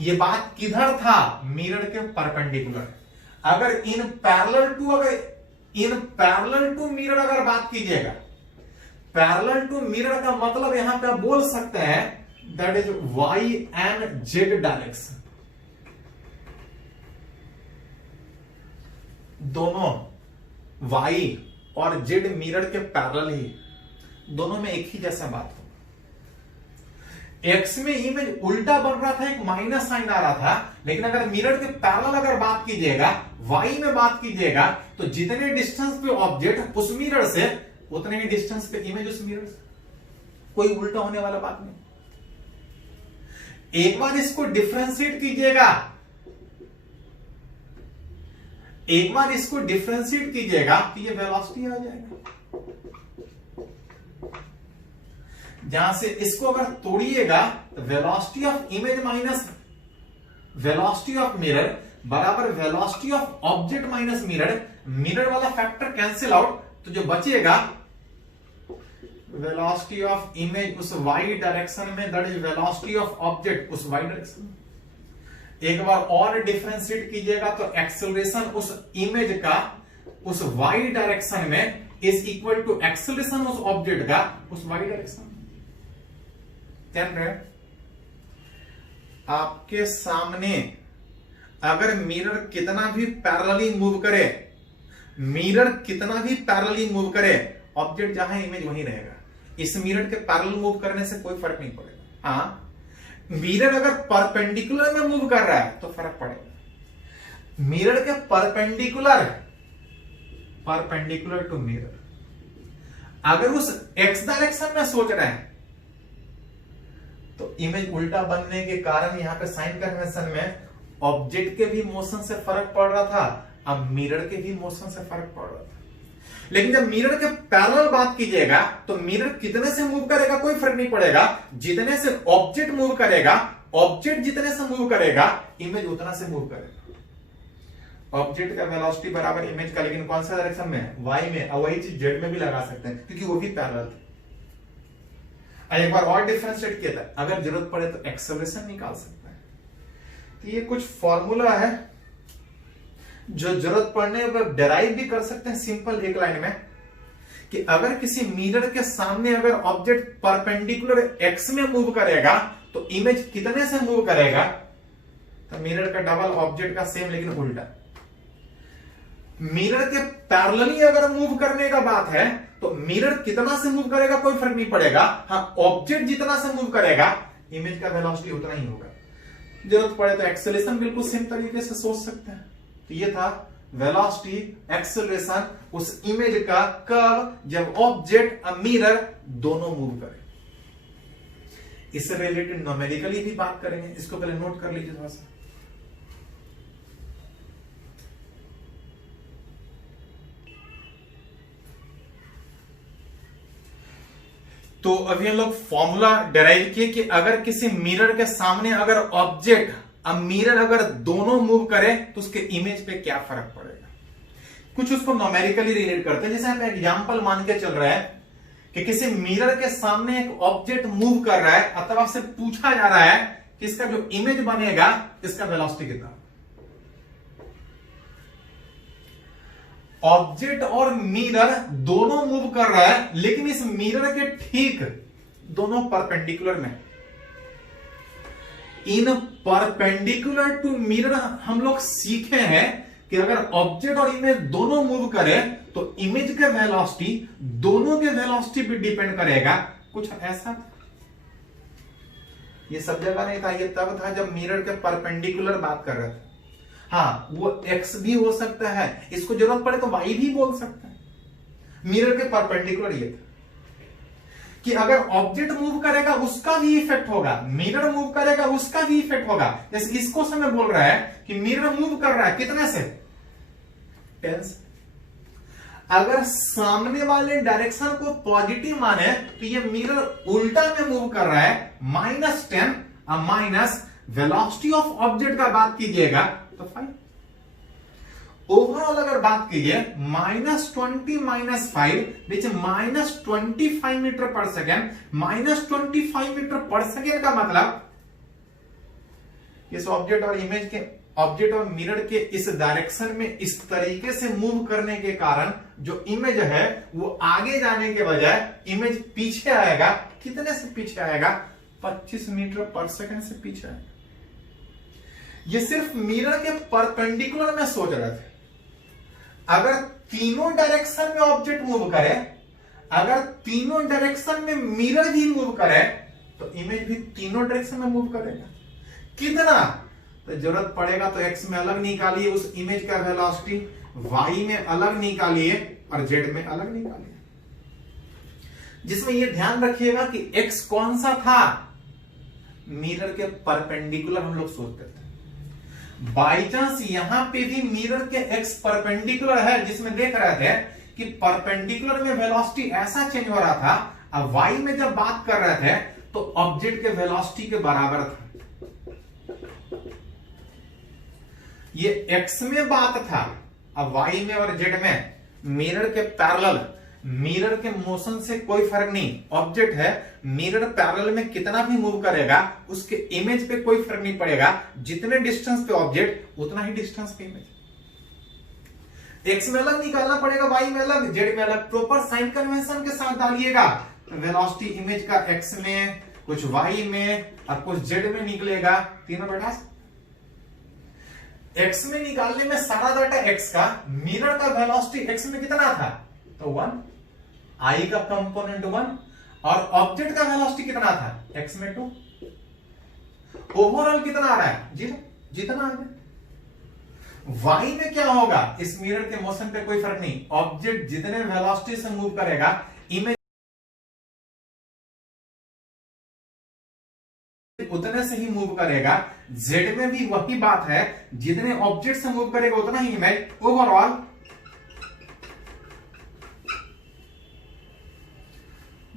ये बात किधर था? मिरर के परपेंडिकुलर। अगर इन पैरेलल टू मिरर अगर बात कीजिएगा, पैरेलल टू मिरर का मतलब यहां पे आप बोल सकते हैं that is Y and Z direction. दोनों वाई और जेड मिरर के पैरेलल ही, दोनों में एक ही जैसा बात हो। एक्स में इमेज उल्टा बन रहा था, एक माइनस साइन आ रहा था, लेकिन अगर मिरर के पैरेलल अगर बात कीजिएगा, वाई में बात कीजिएगा, तो जितने डिस्टेंस पे ऑब्जेक्ट उस मिरर से, उतने ही डिस्टेंस पे इमेज उस मिरर से। कोई उल्टा होने वाला बात नहीं। एक बार इसको डिफरेंशिएट कीजिएगा, एक बार इसको डिफरेंशिएट कीजिएगा तो ये वेलोसिटी आ जाएगा। जहां से इसको अगर तोड़िएगा तो velocity of image minus velocity of mirror बराबर velocity of object minus mirror. Mirror वाला फैक्टर कैंसिल आउट, तो जो बचेगा वेलोसिटी ऑफ इमेज उस वाई डायरेक्शन में, that is velocity of object उस वाई डायरेक्शन में। एक बार और डिफरेंशिएट कीजिएगा तो एक्सेलरेशन उस इमेज का उस वाई डायरेक्शन में इज इक्वल टू एक्सेलरेशन उस ऑब्जेक्ट का उस वाई डायरेक्शन में। ध्यान रहे, आपके सामने अगर मिरर कितना भी पैरेलली मूव करे, मिरर कितना भी पैरेलली मूव करे, ऑब्जेक्ट जहां इमेज वहीं रहेगा। इस मिरर के पैरेलल मूव करने से कोई फर्क नहीं पड़ेगा। हाँ, मिरर अगर परपेंडिकुलर में मूव कर रहा है तो फर्क पड़ेगा। मिरर के परपेंडिकुलर टू मिरर, अगर उस एक्स डायरेक्शन में सोच रहे हैं तो इमेज उल्टा बनने के कारण यहां पे साइन कन्वेंशन में ऑब्जेक्ट के भी मोशन से फर्क पड़ रहा था, अब मिरर के भी मोशन से फर्क पड़ रहा था। लेकिन जब मिरर के पैरेलल बात कीजिएगा तो मिरर कितने से मूव करेगा कोई फर्क नहीं पड़ेगा। जितने से ऑब्जेक्ट मूव करेगा, ऑब्जेक्ट जितने से मूव करेगा, इमेज उतना से मूव करेगा। ऑब्जेक्ट का वेलोसिटी बराबर इमेज का, लेकिन कौन सा डायरेक्शन में? वाई में। और वही चीज जेड में भी लगा सकते हैं क्योंकि वो भी पैरेलल थे। एक बार और डिफरेंशिएट किया था, अगर जरूरत पड़े तो एक्सेलरेशन निकाल सकते हैं। तो ये कुछ फॉर्मूला है जो जरूरत पड़ने पर डेराइव भी कर सकते हैं सिंपल एक लाइन में, कि अगर किसी मिरर के सामने अगर ऑब्जेक्ट परपेंडिकुलर एक्स में मूव करेगा तो इमेज कितने से मूव करेगा? तो मिरर का डबल, ऑब्जेक्ट का सेम लेकिन उल्टा। मिरर के पैरेलली अगर मूव करने का बात है तो मिरर कितना से मूव करेगा कोई फर्क नहीं पड़ेगा। हाँ, ऑब्जेक्ट जितना से मूव करेगा, इमेज का वेलोसिटी उतना ही होगा। जरूरत पड़े तो एक्सेलरेशन बिल्कुल सेम तरीके से सोच सकते हैं। तो ये था वेलोसिटी, एक्सेलरेशन उस इमेज का कब जब ऑब्जेक्ट और मिरर दोनों मूव करें। इससे रिलेटेड न्यूमेरिकली भी बात करेंगे, इसको पहले नोट कर लीजिए थोड़ा सा। तो अभी हम लोग फॉर्मूला डेराइव किए कि अगर किसी मिरर के सामने अगर ऑब्जेक्ट और मिरर अगर दोनों मूव करें तो उसके इमेज पे क्या फर्क पड़ेगा। कुछ उसको न्यूमेरिकली रिलेट करते हैं। जैसे हम एग्जांपल मान के चल रहे हैं कि किसी मिरर के सामने एक ऑब्जेक्ट मूव कर रहा है, अथवा आपसे पूछा जा रहा है कि इसका जो इमेज बनेगा इसका वेलोसिटी कितना। ऑब्जेक्ट और मिरर दोनों मूव कर रहा है, लेकिन इस मिरर के ठीक दोनों परपेंडिकुलर में। इन परपेंडिकुलर टू मिरर हम लोग सीखे हैं कि अगर ऑब्जेक्ट और इमेज दोनों मूव करें तो इमेज के वेलोसिटी दोनों के वेलोसिटी पे डिपेंड करेगा। कुछ ऐसा ये सब जगह नहीं था, ये तब था जब मिरर के परपेंडिकुलर बात कर रहे थे। हाँ, वो x भी हो सकता है, इसको जरूरत पड़े तो y भी बोल सकता है। मिरर के परपेंडिकुलर ये था कि अगर ऑब्जेक्ट मूव करेगा उसका भी इफेक्ट होगा, मिरर मूव करेगा उसका भी इफेक्ट होगा। जैसे इसको समय बोल रहा है कि मिरर मूव कर रहा है कितने से, 10 से। अगर सामने वाले डायरेक्शन को पॉजिटिव माने तो ये मिरर उल्टा में मूव कर रहा है, -10 और माइनस वेलोसिटी ऑफ ऑब्जेक्ट का बात कीजिएगा तो 5। ओवरऑल अगर बात कीजिए -20 - 5 विच -25 मीटर पर सेकेंड। -25 मीटर पर सेकेंड का मतलब इस ऑब्जेक्ट और इमेज के, ऑब्जेक्ट और मिरर के इस डायरेक्शन में इस तरीके से मूव करने के कारण जो इमेज है वो आगे जाने के बजाय इमेज पीछे आएगा। कितने से पीछे आएगा, 25 मीटर पर सेकेंड से पीछे आएगा। ये सिर्फ मिरर के परपेंडिकुलर में सोच रहे थे। अगर तीनों डायरेक्शन में ऑब्जेक्ट मूव करे, अगर तीनों डायरेक्शन में मिरर भी मूव करे तो इमेज भी तीनों डायरेक्शन में मूव करेगा। कितना, तो जरूरत पड़ेगा तो x में अलग निकालिए उस इमेज का वेलोसिटी, y में अलग निकालिए और z में अलग निकालिए। जिसमें यह ध्यान रखिएगा कि x कौन सा था, मिरर के परपेंडिकुलर हम लोग सोचते थे। बाई चांस यहां पे भी मिरर के x परपेंडिकुलर है, जिसमें देख रहे थे कि परपेंडिकुलर में वेलोसिटी ऐसा चेंज हो रहा था, अब y में जब बात कर रहे थे तो ऑब्जेक्ट के वेलोसिटी के बराबर था। ये x में बात था, अब y में और z में मिरर के पैरेलल, मिरर के मोशन से कोई फर्क नहीं। ऑब्जेक्ट है, मिरर पैरेलल में कितना भी मूव करेगा उसके इमेज पे कोई फर्क नहीं पड़ेगा। जितने डिस्टेंस पे ऑब्जेक्ट उतना ही डिस्टेंस पे इमेज। x में अलग निकालना पड़ेगा, y में अलग, z में अलग। प्रॉपर साइन कन्वेंशन के साथ डालिएगा तो वेलोसिटी इमेज का x में, कुछ y में और कुछ z में निकलेगा। तीनों बेटा x में निकालने में सारा डाटा x का, मिरर का वेलोसिटी x में कितना था तो 1, i का कंपोनेंट 1 और ऑब्जेक्ट का वेलोसिटी कितना था x में 2। ओवरऑल कितना आ रहा है, 0, जितना आ गया। y में क्या होगा, इस मिरर के मोशन पे कोई फर्क नहीं। ऑब्जेक्ट जितने वेलोसिटी से मूव करेगा इमेज उतने से ही मूव करेगा। z में भी वही बात है, जितने ऑब्जेक्ट से मूव करेगा उतना ही इमेज। ओवरऑल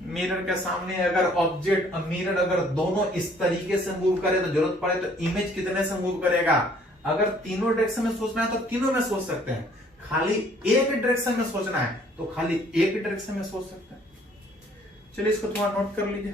मिरर के सामने अगर ऑब्जेक्ट मिरर अगर दोनों इस तरीके से मूव करे तो जरूरत पड़े तो इमेज कितने से मूव करेगा। अगर तीनों डायरेक्शन में सोचना है तो तीनों में सोच सकते हैं, खाली एक डायरेक्शन में सोचना है तो खाली एक डायरेक्शन में सोच सकते हैं। चलिए इसको थोड़ा नोट कर लीजिए।